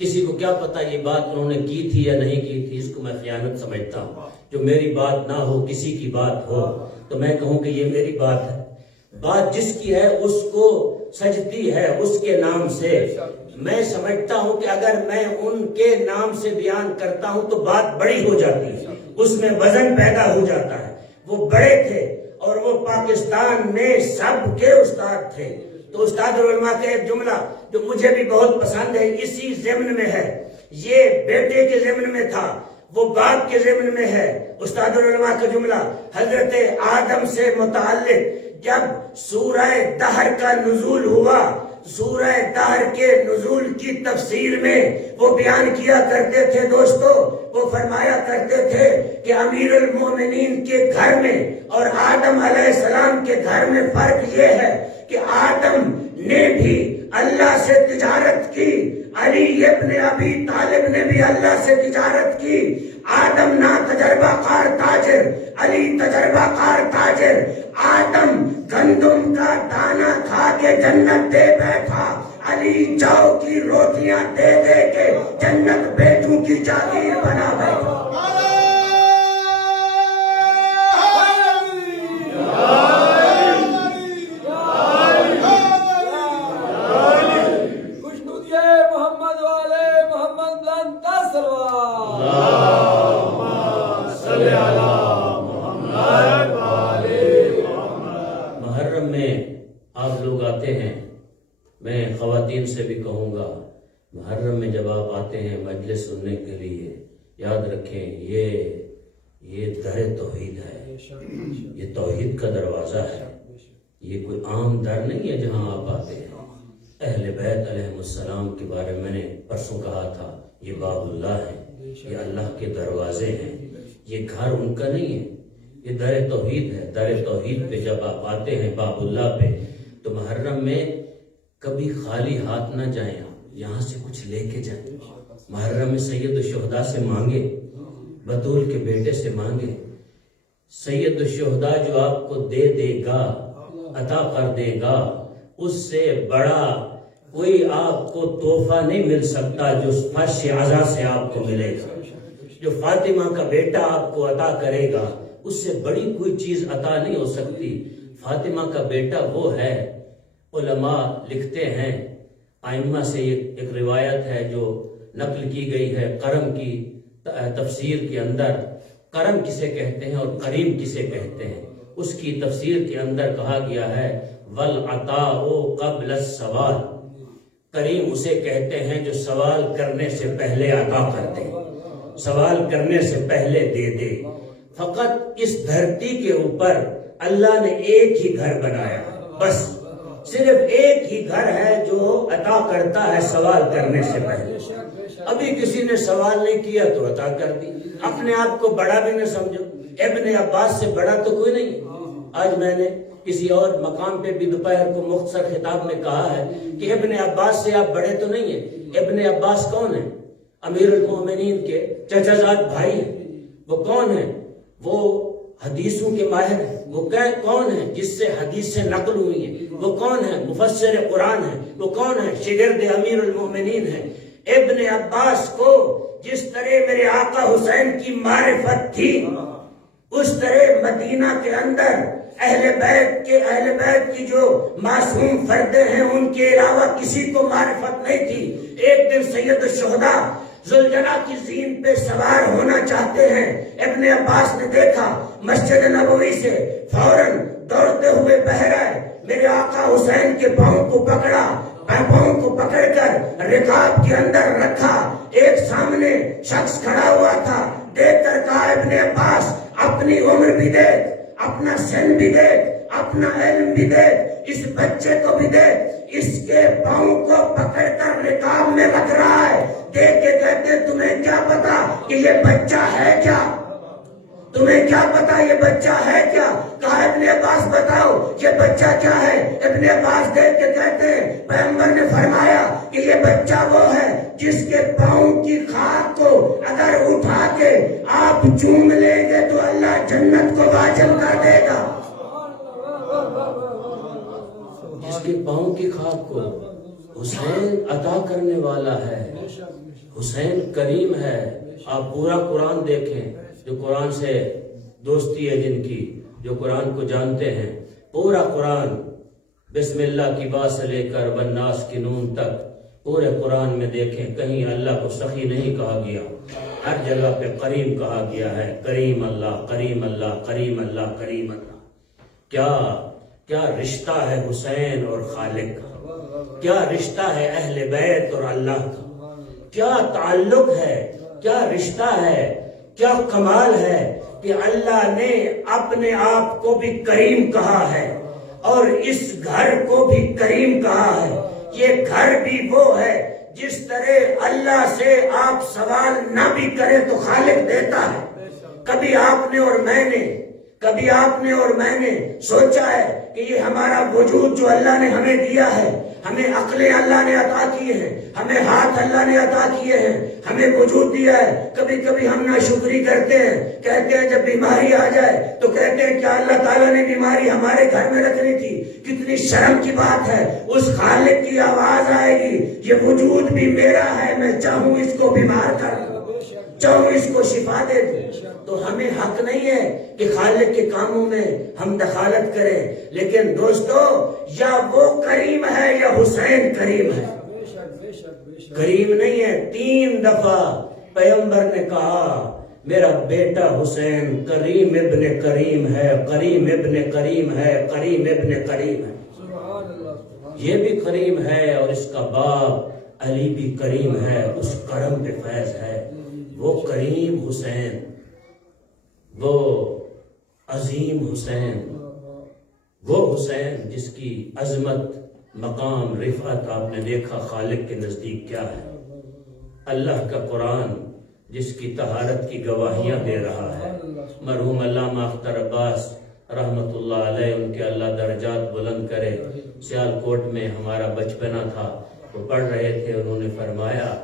کسی کو کیا پتا یہ بات انہوں نے کی تھی یا نہیں کی تھی۔ اس کو میں خیانت سمجھتا ہوں۔ جو میری بات نہ ہو، کسی کی بات ہو تو میں کہوں کہ یہ میری بات ہے، بات جس کی ہے اس کو سجتی ہے اس کے نام سے۔ میں سمجھتا ہوں کہ اگر میں ان کے نام سے بیان کرتا ہوں تو بات بڑی ہو جاتی ہے، اس میں وزن پیدا ہو جاتا ہے۔ وہ بڑے تھے اور وہ پاکستان میں سب کے استاد تھے۔ تو استاد علماء کا ایک جملہ جو مجھے بھی بہت پسند ہے، اسی ضمن میں ہے، یہ بیٹے کے ضمن میں تھا، وہ باپ کے ضمن میں ہے۔ استاد العلماء کا جملہ حضرت آدم سے متعلق، جب سورہ دہر کا نزول ہوا، سورہ دہر کے نزول کی تفسیر میں وہ بیان کیا کرتے تھے دوستو، وہ فرمایا کرتے تھے کہ امیر المومنین کے گھر میں اور آدم علیہ السلام کے گھر میں فرق یہ ہے کہ آدم نے بھی اللہ سے تجارت کی، علی ابن ابی طالب نے بھی اللہ سے تجارت کی۔ آدم نا تجربہ کار تاجر، علی تجربہ کار تاجر۔ آدم گندم کا دانہ کھا کے جنت دے بیٹھا، علی جو کی روٹیاں دے دے کے جنت بیٹوں کی جاگیر بنا بیٹھا۔ میں خواتین سے بھی کہوں گا، محرم میں جب آپ آتے ہیں مجلس سننے کے لیے، یاد رکھیں یہ در توحید ہے، یہ توحید کا دروازہ ہے، یہ کوئی عام در نہیں ہے جہاں آپ آتے ہیں۔ اہل بیت علیہ السلام کے بارے میں نے پرسوں کہا تھا، یہ باب اللہ ہے، یہ اللہ کے دروازے ہیں، یہ گھر ان کا نہیں ہے، یہ در توحید ہے۔ در توحید پہ جب آپ آتے ہیں باب اللہ پہ، تو محرم میں کبھی خالی ہاتھ نہ جائیں، آپ یہاں سے کچھ لے کے جائیں۔ محرم میں سید الشہداء سے مانگے، بطول کے بیٹے سے مانگے۔ سید الشہداء جو آپ کو دے دے گا، عطا کر دے گا، اس سے بڑا کوئی آپ کو تحفہ نہیں مل سکتا جو فرش عزا سے آپ کو ملے گا۔ جو فاطمہ کا بیٹا آپ کو عطا کرے گا، اس سے بڑی کوئی چیز عطا نہیں ہو سکتی۔ فاطمہ کا بیٹا وہ ہے، علماء لکھتے ہیں، ائمہ سے ایک روایت ہے جو نقل کی گئی ہے، قرم کی تفسیر کے اندر، قرم کسے کہتے ہیں اور کریم کسے کہتے ہیں، اس کی تفسیر کے اندر کہا گیا ہے وَالْعَطَاءُ قَبْلَ السَّوَالِ، کریم اسے کہتے ہیں جو سوال کرنے سے پہلے عطا کر دے، سوال کرنے سے پہلے دے دے۔ فقط اس دھرتی کے اوپر اللہ نے ایک ہی گھر بنایا، بس صرف ایک ہی گھر ہے جو عطا کرتا ہے سوال کرنے سے پہلے۔ ابھی کسی نے سوال نہیں کیا تو عطا کر دی. اپنے آپ کو بڑا بھی نہ سمجھو. ابن عباس سے بڑا تو کوئی نہیں. آج میں نے کسی اور مقام پہ بھی دوپہر کو مختصر خطاب میں کہا ہے کہ ابن عباس سے آپ بڑے تو نہیں ہیں. ابن عباس کون ہیں؟ امیر المومنین کے چچا زاد بھائی ہیں. وہ کون ہیں؟ وہ حدیثوں کے ماہر ہیں. وہ کون ہیں؟ جس سے حدیث سے نقل ہوئی ہیں. وہ کون ہیں؟ مفسر قرآن ہیں. وہ کون ہیں؟ شاگرد امیر المومنین ہیں. ابن عباس کو جس طرح میرے آقا حسین کی معرفت تھی اس طرح مدینہ کے اندر اہل بیت کی جو معصوم فردے ہیں ان کے علاوہ کسی کو معرفت نہیں تھی. ایک دن سید الشہداء ذوالجناح کی زین پہ سوار ہونا چاہتے ہیں. ابن عباس نے دیکھا مسجد نبوی سے فوراً دوڑتے ہوئے بہرائے میرے آقا حسین کے پاؤں کو پکڑا. پاؤں کو پکڑ کر رکاب کے اندر رکھا. ایک سامنے شخص کھڑا ہوا تھا. دیکھ کر کہا ابن عباس اپنی عمر بھی دیکھ, اپنا سن بھی دیکھ, اپنا علم بھی دیکھ, اس بچے کو بھی دیکھ. اس کے پاؤں کو پکڑ کر رکاب میں رکھ رہا ہے. دیکھ کے کہتے تمہیں کیا پتا کہ یہ بچہ ہے کیا؟ تمہیں کیا پتا یہ بچہ ہے کیا؟ کہا ابن عباس بتاؤ یہ بچہ کیا ہے؟ ابن عباس دیکھ کے کہتے ہیں پیغمبر نے فرمایا کہ یہ بچہ وہ ہے جس کے پاؤں کی خاک کو اگر اٹھا کے آپ چوم لیں گے تو اللہ جنت کو واجب کر دے گا. جس کے پاؤں کی خاک کو حسین عطا کرنے والا ہے. حسین کریم ہے. آپ پورا قرآن دیکھیں, جو قرآن سے دوستی ہے جن کی, جو قرآن کو جانتے ہیں, پورا قرآن بسم اللہ کی با سے لے کر والناس کی نون تک پورے قرآن میں دیکھیں کہیں اللہ کو سخی نہیں کہا گیا. ہر جگہ پہ کریم کہا گیا ہے. کریم اللہ, کریم اللہ, کریم اللہ, کریم اللہ. کیا رشتہ ہے حسین اور خالق کا, کیا رشتہ ہے اہل بیت اور اللہ کا, کیا تعلق ہے, کیا رشتہ ہے, کیا کمال ہے کہ اللہ نے اپنے آپ کو بھی کریم کہا ہے اور اس گھر کو بھی کریم کہا ہے. یہ گھر بھی وہ ہے جس طرح اللہ سے آپ سوال نہ بھی کریں تو خالق دیتا ہے. کبھی آپ نے اور میں نے سوچا ہے کہ یہ ہمارا وجود جو اللہ نے ہمیں دیا ہے, ہمیں عقلیں اللہ نے عطا کیے ہیں, ہمیں ہاتھ اللہ نے عطا کیے ہیں, ہمیں وجود دیا ہے. کبھی کبھی ہم ناشکری کرتے ہیں, کہتے ہیں جب بیماری آ جائے تو کہتے ہیں کیا اللہ تعالیٰ نے بیماری ہمارے گھر میں رکھنی تھی؟ کتنی شرم کی بات ہے. اس خالق کی آواز آئے گی یہ وجود بھی میرا ہے, میں چاہوں اس کو بیمار کر دوں, چاہوں اس کو شفا دے دوں. تو ہمیں حق نہیں ہے کہ خالق کے کاموں میں ہم دخالت کریں. لیکن دوستو یا وہ کریم ہے یا حسین کریم ہے. کریم نہیں ہے. 3 دفعہ پیغمبر نے کہا میرا بیٹا حسین کریم ابن کریم ہے, کریم ابن کریم ہے, کریم ابن کریم ہے. یہ بھی کریم ہے اور اس کا باپ علی بھی کریم ہے. اس کرم پہ فیض ہے. وہ کریم حسین, وہ عظیم حسین, وہ حسین جس کی عظمت, مقام, رفعت آپ نے دیکھا خالق کے نزدیک کیا ہے. اللہ کا قرآن جس کی طہارت کی گواہیاں دے رہا ہے. مرحوم علامہ اختر عباس رحمت اللہ علیہ, ان کے اللہ درجات بلند کرے, سیالکوٹ میں ہمارا بچپنا تھا, وہ پڑھ رہے تھے. انہوں نے فرمایا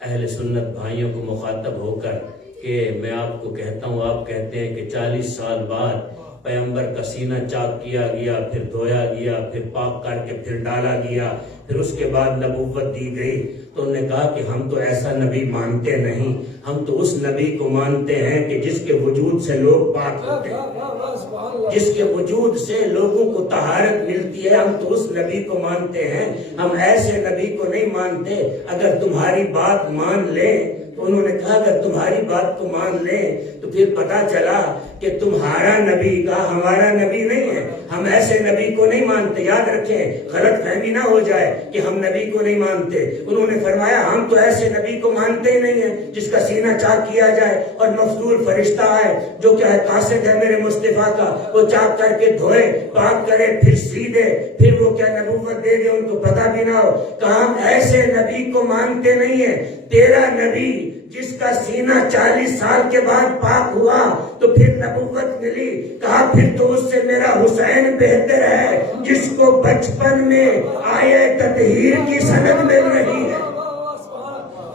اہل سنت بھائیوں کو مخاطب ہو کر کہ میں آپ کو کہتا ہوں, آپ کہتے ہیں کہ 40 سال بعد پیغمبر کا سینہ چاک کیا گیا, پھر دھویا گیا, پھر پاک کر کے پھر ڈالا گیا, پھر اس کے بعد نبوت دی گئی. تو انہوں نے کہا کہ ہم تو ایسا نبی مانتے نہیں, ہم تو اس نبی کو مانتے ہیں کہ جس کے وجود سے لوگ پاک ہوتے ہیں, جس کے وجود سے لوگوں کو طہارت ملتی ہے. ہم تو اس نبی کو مانتے ہیں, ہم ایسے نبی کو نہیں مانتے. اگر تمہاری بات مان لیں تو انہوں نے کہا اگر تمہاری بات کو مان لیں تو پھر پتا چلا کہ تمہارا نبی کا ہمارا نبی نہیں ہے، ہم ایسے نبی کو نہیں مانتے۔ یاد رکھیں، غلط فہمی نہ ہو جائے کہ ہم نبی کو نہیں مانتے۔ انہوں نے فرمایا ہم تو ایسے نبی کو مانتے ہی نہیں ہیں جس کا سینہ چاک کیا جائے اور مفضول فرشتہ ہے جو کیا ہے قاصد ہے میرے مصطفیٰ کا، وہ چاک کر کے دھوئے پاک کرے پھر سی دے پھر وہ کیا نبوت دے دے، ان کو پتہ بھی نہ ہو۔ کہا ہم ایسے نبی کو مانتے نہیں ہیں، تیرا نبی جس کا سینہ 40 سال کے بعد پاک ہوا تو پھر نبوت ملی، کہا پھر تو اس سے میرا حسین بہتر ہے جس کو بچپن میں آیت تطہیر کی سند مل رہی ہے۔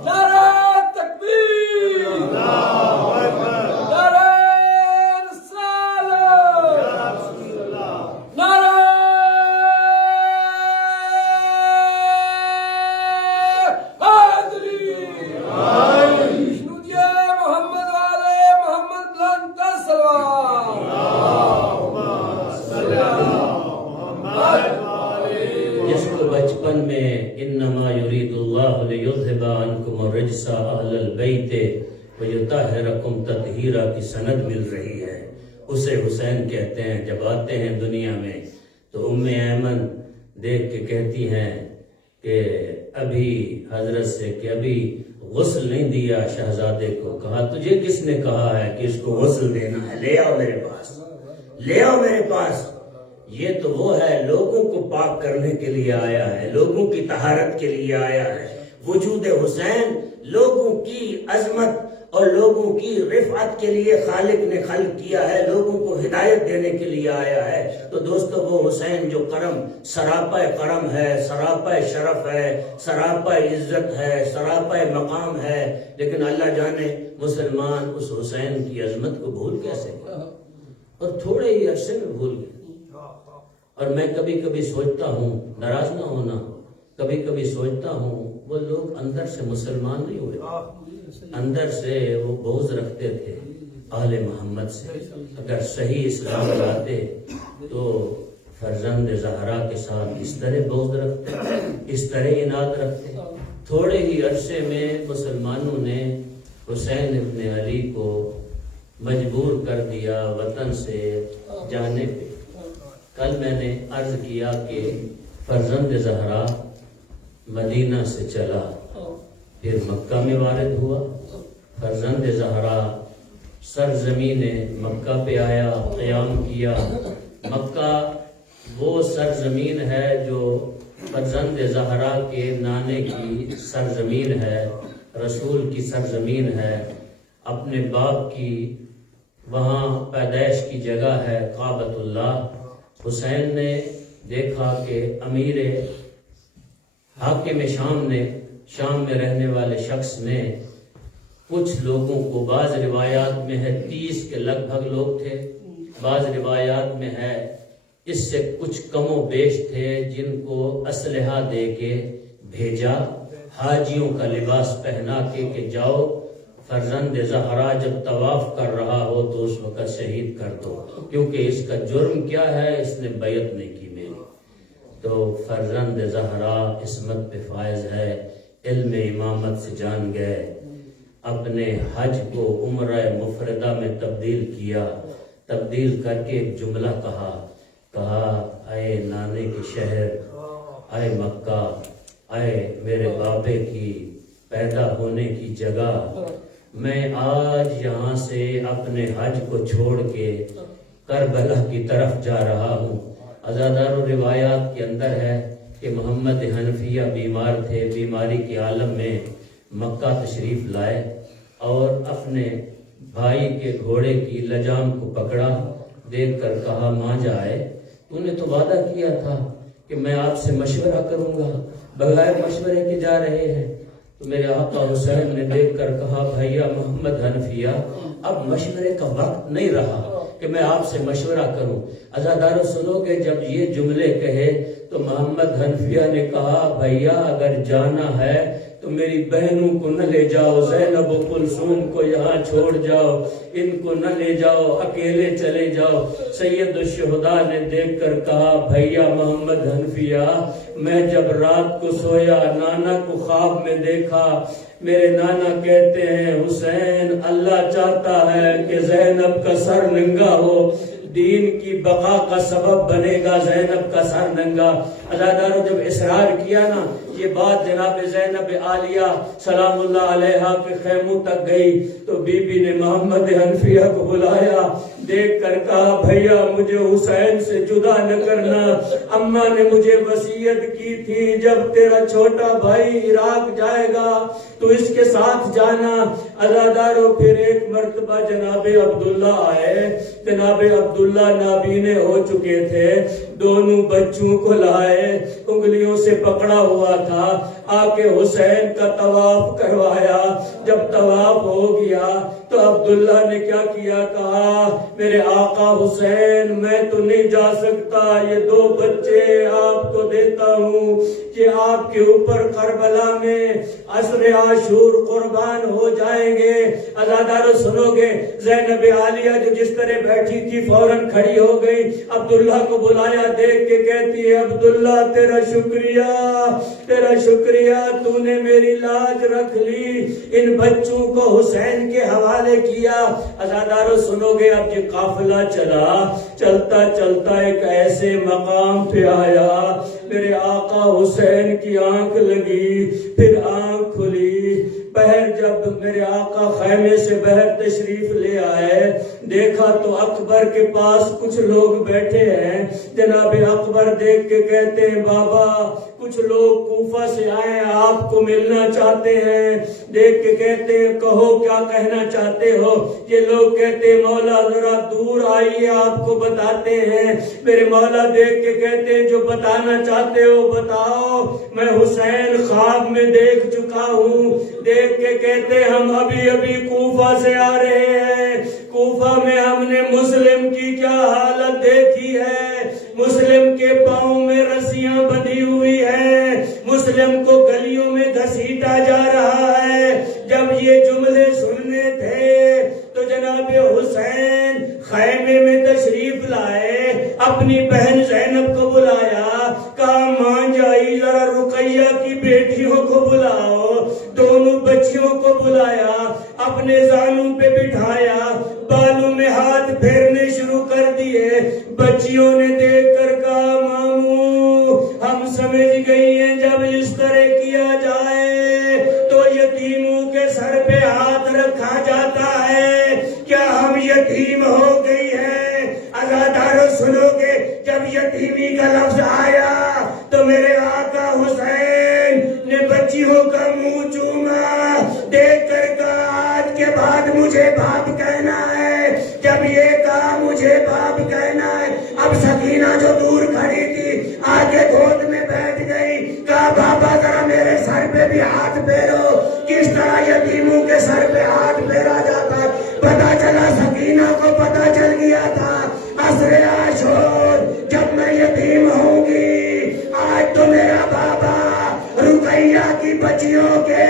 نعرہ تکبیر، نعرہ رسالت، نعرہ حیدری، شنودیہ محمد والے محمد بلند سلوات۔ جس کو بچپن میں انما یرید اللہ لیذھب عنکم الرجس اہل البیت ویطہرکم تطہیرا کی سند مل رہی ہے، اسے حسین کہتے ہیں۔ جب آتے ہیں دنیا میں تو ام ایمن دیکھ کے کہتی ہیں کہ ابھی حضرت سے کہ ابھی غسل نہیں دیا شہزادے کو۔ کہا تجھے کس نے کہا ہے کہ اس کو غسل دینا ہے؟ لے آؤ میرے پاس، لے آؤ میرے پاس۔ یہ تو وہ ہے لوگوں کو پاک کرنے کے لیے آیا ہے، لوگوں کی طہارت کے لیے آیا ہے۔ وجود حسین لوگوں کی عظمت اور لوگوں کی رفعت کے لیے خالق نے خلق کیا ہے، لوگوں کو ہدایت دینے کے لیے آیا ہے۔ تو دوستو وہ حسین جو کرم سراپا کرم ہے، سراپا شرف ہے، سراپا عزت ہے، سراپا مقام ہے، لیکن اللہ جانے مسلمان اس حسین کی عظمت کو بھول کیسے گئے، اور تھوڑے ہی عرصے میں بھول گئے۔ اور میں کبھی کبھی سوچتا ہوں، ناراض نہ ہونا، کبھی کبھی سوچتا ہوں وہ لوگ اندر سے مسلمان نہیں ہوئے، اندر سے وہ بغض رکھتے تھے آل محمد سے۔ اگر صحیح اسلام لاتے تو فرزند زہرا کے ساتھ اس طرح بغض رکھتے، اس طرح عناد رکھتے۔ تھوڑے ہی عرصے میں مسلمانوں نے حسین ابن علی کو مجبور کر دیا وطن سے جانے پہ۔ کل میں نے عرض کیا کہ فرزند زہرا مدینہ سے چلا، پھر مکہ میں وارد ہوا۔ فرزند زہرا سرزمین مکہ پہ آیا، قیام کیا۔ مکہ وہ سرزمین ہے جو فرزند زہرا کے نانے کی سرزمین ہے، رسول کی سرزمین ہے، اپنے باپ کی وہاں پیدائش کی جگہ ہے کعبۃ اللہ۔ حسین نے دیکھا کہ امیر حاکم شام نے، شام میں رہنے والے شخص نے کچھ لوگوں کو، بعض روایات میں ہے 30 کے لگ بھگ لوگ تھے، بعض روایات میں ہے اس سے کچھ کم و بیش تھے، جن کو اسلحہ دے کے بھیجا، حاجیوں کا لباس پہنا کے کہ جاؤ فرزند زہرا جب طواف کر رہا ہو تو اس وقت شہید کر دو، کیونکہ اس کا جرم کیا ہے، اس نے بیعت نہیں کی میری۔ تو فرزند زہرا عصمت پہ فائز ہے، علم امامت سے جان گئے، اپنے حج کو عمرہ مفردہ میں تبدیل کیا، تبدیل کر کے ایک جملہ کہا اے نانے کے شہر، اے مکہ، اے میرے بابے کی پیدا ہونے کی جگہ، میں آج یہاں سے اپنے حج کو چھوڑ کے کربلا کی طرف جا رہا ہوں۔ عزادار و روایات کے اندر ہے کہ محمد حنفیہ بیمار تھے، بیماری کے عالم میں مکہ تشریف لائے اور اپنے بھائی کے گھوڑے کی لجام کو پکڑا، دیکھ کر کہا ماں جائے، تو نے تو وعدہ کیا تھا کہ میں آپ سے مشورہ کروں گا، بغیر مشورے کے جا رہے ہیں۔ تو میرے آقا حسین نے دیکھ کر کہا بھیا محمد حنفیہ، اب مشورے کا وقت نہیں رہا کہ میں آپ سے مشورہ کروں۔ عزادارو سنو کہ جب یہ جملے کہے تو محمد حنفیہ نے کہا بھیا اگر جانا ہے تو میری بہنوں کو نہ لے جاؤ، زینب و کلثوم کو یہاں چھوڑ جاؤ، ان کو نہ لے جاؤ، اکیلے چلے جاؤ۔ سید الشہداء نے دیکھ کر کہا بھیا محمد حنفیہ، میں جب رات کو سویا نانا کو خواب میں دیکھا، میرے نانا کہتے ہیں حسین اللہ چاہتا ہے کہ زینب کا سر ننگا ہو، دین کی بقا کا سبب بنے گا زینب کا سر ننگا۔ عزاداروں جب اصرار کیا نا، یہ بات جناب زینب عالیہ سلام اللہ علیہا کے خیموں تک گئی تو بی بی نے محمد حنفیہ کو بلایا، دیکھ کر کہا بھیا مجھے حسین سے جدا نہ کرنا، اماں نے مجھے وصیت کی تھی جب تیرا چھوٹا بھائی عراق جائے گا تو اس کے ساتھ جانا۔ عزاداروں پھر ایک مرتبہ جناب عبداللہ آئے، جناب عبداللہ نابینے ہو چکے تھے، دونوں بچوں کو لائے، انگلیوں سے پکڑا ہوا تھا، آ کے حسین کا طواف کروایا۔ جب طواف ہو گیا تو عبداللہ نے کیا کیا، کہا میرے آقا حسین میں تو نہیں جا سکتا، یہ دو بچے آپ کو دیتا ہوں، یہ آپ کے اوپر کربلا میں عصر عاشور قربان ہو جائیں گے۔ عزادارو سنو گے، زینب عالیہ جو جس طرح بیٹھی تھی فوراً کھڑی ہو گئی، عبداللہ کو بلایا، دیکھ کے کہتی ہے عبداللہ تیرا شکریہ، تیرا شکریہ، تو نے میری لاج رکھ لی، ان بچوں کو حسین کے حوالے کیا۔ عزادارو سنو گے، اب یہ قافلہ چلا، چلتا چلتا ایک ایسے مقام پہ آیا، میرے آقا حسین کی آنکھ لگی، پھر آنکھ کھلی، بہر جب میرے آقا خیمے سے بہر تشریف لے آئے، دیکھا تو اکبر کے پاس کچھ لوگ بیٹھے ہیں۔ جناب اکبر دیکھ کے کہتے ہیں بابا کچھ لوگ کوفہ سے آئے ہیں، آپ کو ملنا چاہتے ہیں۔ دیکھ کے کہتے ہیں کہو کیا کہنا چاہتے ہو؟ یہ لوگ کہتے ہیں مولا ذرا دور آئیے آپ کو بتاتے ہیں۔ میرے مولا دیکھ کے کہتے ہیں جو بتانا چاہتے ہو بتاؤ، میں حسین خواب میں دیکھ چکا ہوں۔ دیکھ کے کہتے ہم ابھی ابھی کوفہ سے آ رہے ہیں، کوفہ میں ہم نے مسلم کی کیا حالت دیکھی ہے، مسلم کے پاؤں میں رسیاں بندھی ہوئی ہیں، مسلم کو گلیوں میں گھسیٹا جا رہا ہے۔ جب یہ جملے سننے تھے تو جناب حسین خیمے میں تشریف لائے، اپنی بہن زینب کو بلایا، کہا ماں جائی ذرا رقیہ کی بیٹیوں کو بلاؤ، دونوں بچیوں کو بلایا، اپنے زانوں پہ بٹھایا، بالوں میں ہاتھ پھیرنے شروع کر دیے۔ بچیوں نے دیکھ کر کہا ماموں ہم سمجھ گئی ہیں جب اس طرح کیا جائے تو یتیموں کے سر پہ ہاتھ رکھا جاتا ہے، کیا ہم یتیم ہو گئی ہے؟ عزادارو سنو گے، جب یتیمی کا لفظ آیا تو میرے آقا حسین نے بچیوں کا منہ چوما، دیکھ کر کہا آج کے بعد مجھے باپ کہنا ہے۔ جب یہ کہا مجھے باپ کہنا ہے، اب سکینہ جو دور کھڑی تھی آگے گود میں بیٹھ گئی، کہا بابا ذرا میرے سر پہ بھی ہاتھ پھیرو۔ کس طرح یتیموں کے سر پہ ہاتھ پھیرا جاتا ہے پتا چلا، سکینہ کو پتا چل گیا تھا عصر عاشور جب میں یتیم ہوں گی، آج تو میرا بابا رقیہ کی بچیوں کے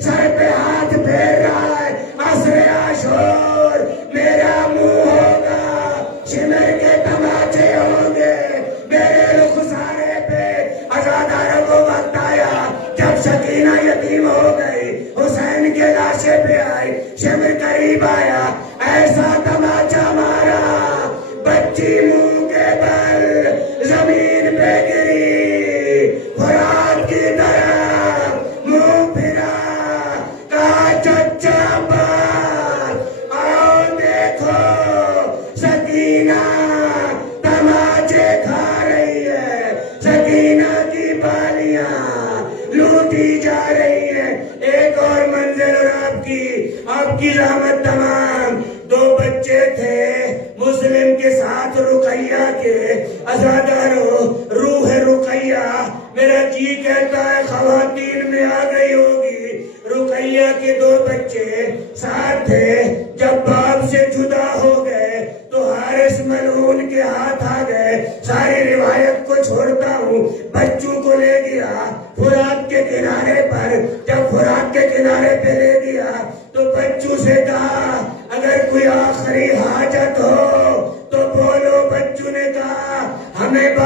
سر پہ ہاتھ پھیر رہا ہے، عصر عاشور میرا منہ ہوگا، شمر کے تماچے ہوں گے میرے رخسارے پہ۔ عزاداروں کو وقت آیا جب سکینہ یتیم ہو گئی، حسین کے لاشے پہ آئی، شمر قریب آیا، ایسا تماچا مارا بچی منہ کے بل زمین پہ گری، فرات کی طرف منہ پھرا، کہا چچا عباس آؤ دیکھو سکینہ تماچے کھا رہی ہے، سکینہ کی بالیاں لوٹی جا رہی ہیں۔ ایک اور منظر اور آپ کی رحمت تمام، دو بچے تھے مسلم کے ساتھ رقیہ کے۔ عزادارو روح رقیہ میرا جی کہتا ہے خواتین میں آ گئی ہوگی۔ رقیہ کے دو بچے ساتھ تھے، جب باپ سے جدا ہو گئے تو حارث ملعون کے ہاتھ آ گئے۔ ساری روایت کو چھوڑتا ہوں، بچوں کو لے گیا فرات کے کنارے پر، جب فرات کے کنارے پہ لے گیا تو بچوں سے کہا اگر کوئی آخری حاجت ہو تو بولو۔ بچوں نے کہا ہمیں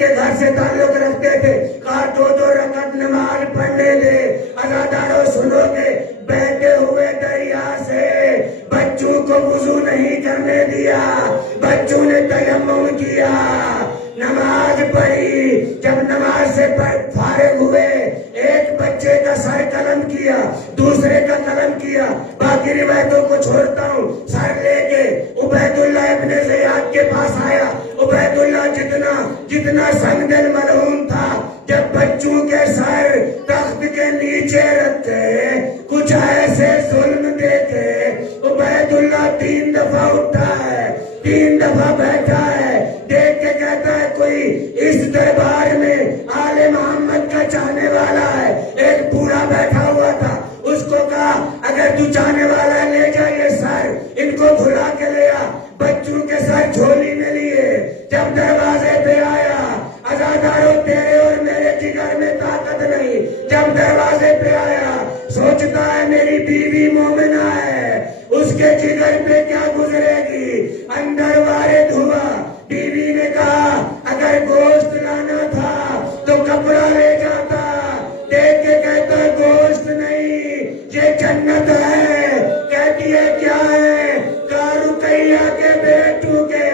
کے گھر سے تعلق رکھتے تھے، کہا 2 رکعت نماز پڑھنے دے۔ عزاداروں سنو گے، بہتے ہوئے دریا سے بچوں کو وضو نہیں کرنے دیا، بچوں نے تیمم کیا، نماز پڑھی۔ جب نماز سے فارغ ہوئے، ایک بچے کا سر قلم کیا، دوسرے کا قلم کیا، باقی روایتوں کو چھوڑتا ہوں، سر لے کے عبید اللہ ابن زیاد کے پاس آیا۔ عبید اللہ جتنا سنگ دل ملعون تھا، جب بچوں کے سر تخت کے نیچے رکھے، کچھ ایسے ظلم دیکھے، عبید اللہ 3 دفعہ اٹھا ہے، 3 دفعہ بیٹھا ہے، دیکھ کے کہتا ہے کوئی اس دربار میں آل محمد کا چاہنے والا ہے۔ ایک بوڑھا بیٹھا ہوا تھا، اس کو کہا اگر تو چاہنے والا ہے لے جا یہ سر، ان کو بھلا کے لیا۔ بچوں کے سر جھولی میں لیے، جب دروازے پہ آیا، عزاداروں تیرے اور میرے جگر میں طاقت نہیں، جب دروازے پہ آیا سوچتا ہے میری بیوی مومنہ ہے، اس کے جگر پہ کیا گزرے گی، اندر وارد ہوا۔ بیوی نے کہا اگر گوشت لانا تھا تو کپڑا لے جاتا، دیکھ کے کہتا گوشت نہیں یہ جنت ہے۔ کہتی ہے کیا ہے؟ کہا رقیہ کے بیٹوں کے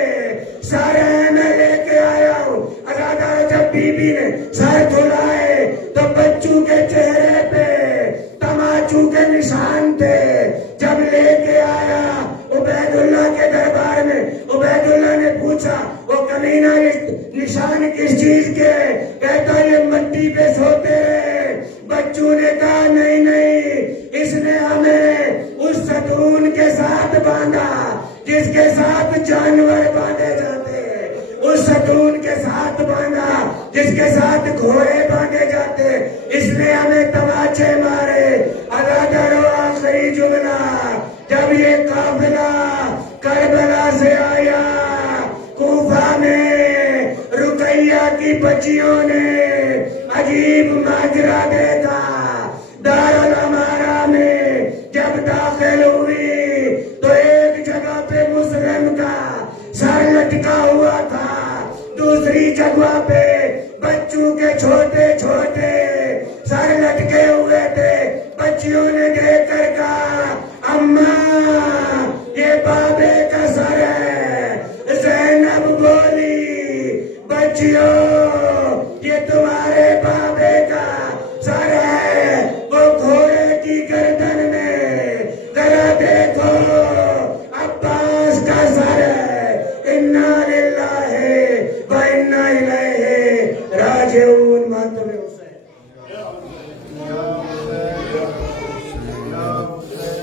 سر میں لے کے آیا ہوں۔ عزادار جب بیوی نے سر دھلائے تو بچوں کے چہرے پہ تماچو کے نشان تھے۔ جب لے کے آیا عبید اللہ کے دربار میں، عبید اللہ نے پوچھا وہ کمینہ نشان کس چیز کے؟ کہتا یہ مٹی پہ سوتے رہے۔ بچوں نے کہا نہیں، اس نے ہمیں اس ستون کے ساتھ باندھا جس کے ساتھ جانور باندھے جاتے، اس ستون کے ساتھ باندھا جس کے ساتھ گھوڑے باندھے جاتے، اس نے ہمیں تماچے مارے۔ عزاداروں آخری جملہ، جب یہ قافلہ کربلا سے آیا، کوفہ میں رقیہ کی بچیوں نے عجیب ماجرا دیکھا۔ دارالامارہ میں جب داخل ہوئی تو ایک جگہ پہ مسلم کا سر لٹکا ہوا تھا، دوسری جگہ پہ بچوں کے چھوٹے چھوٹے سر لٹکے ہوئے تھے۔ بچیوں نے دیکھ کر کہا اماں یہ بابے کا سر ہے۔ زینب بولی بچیوں یہ تمہارا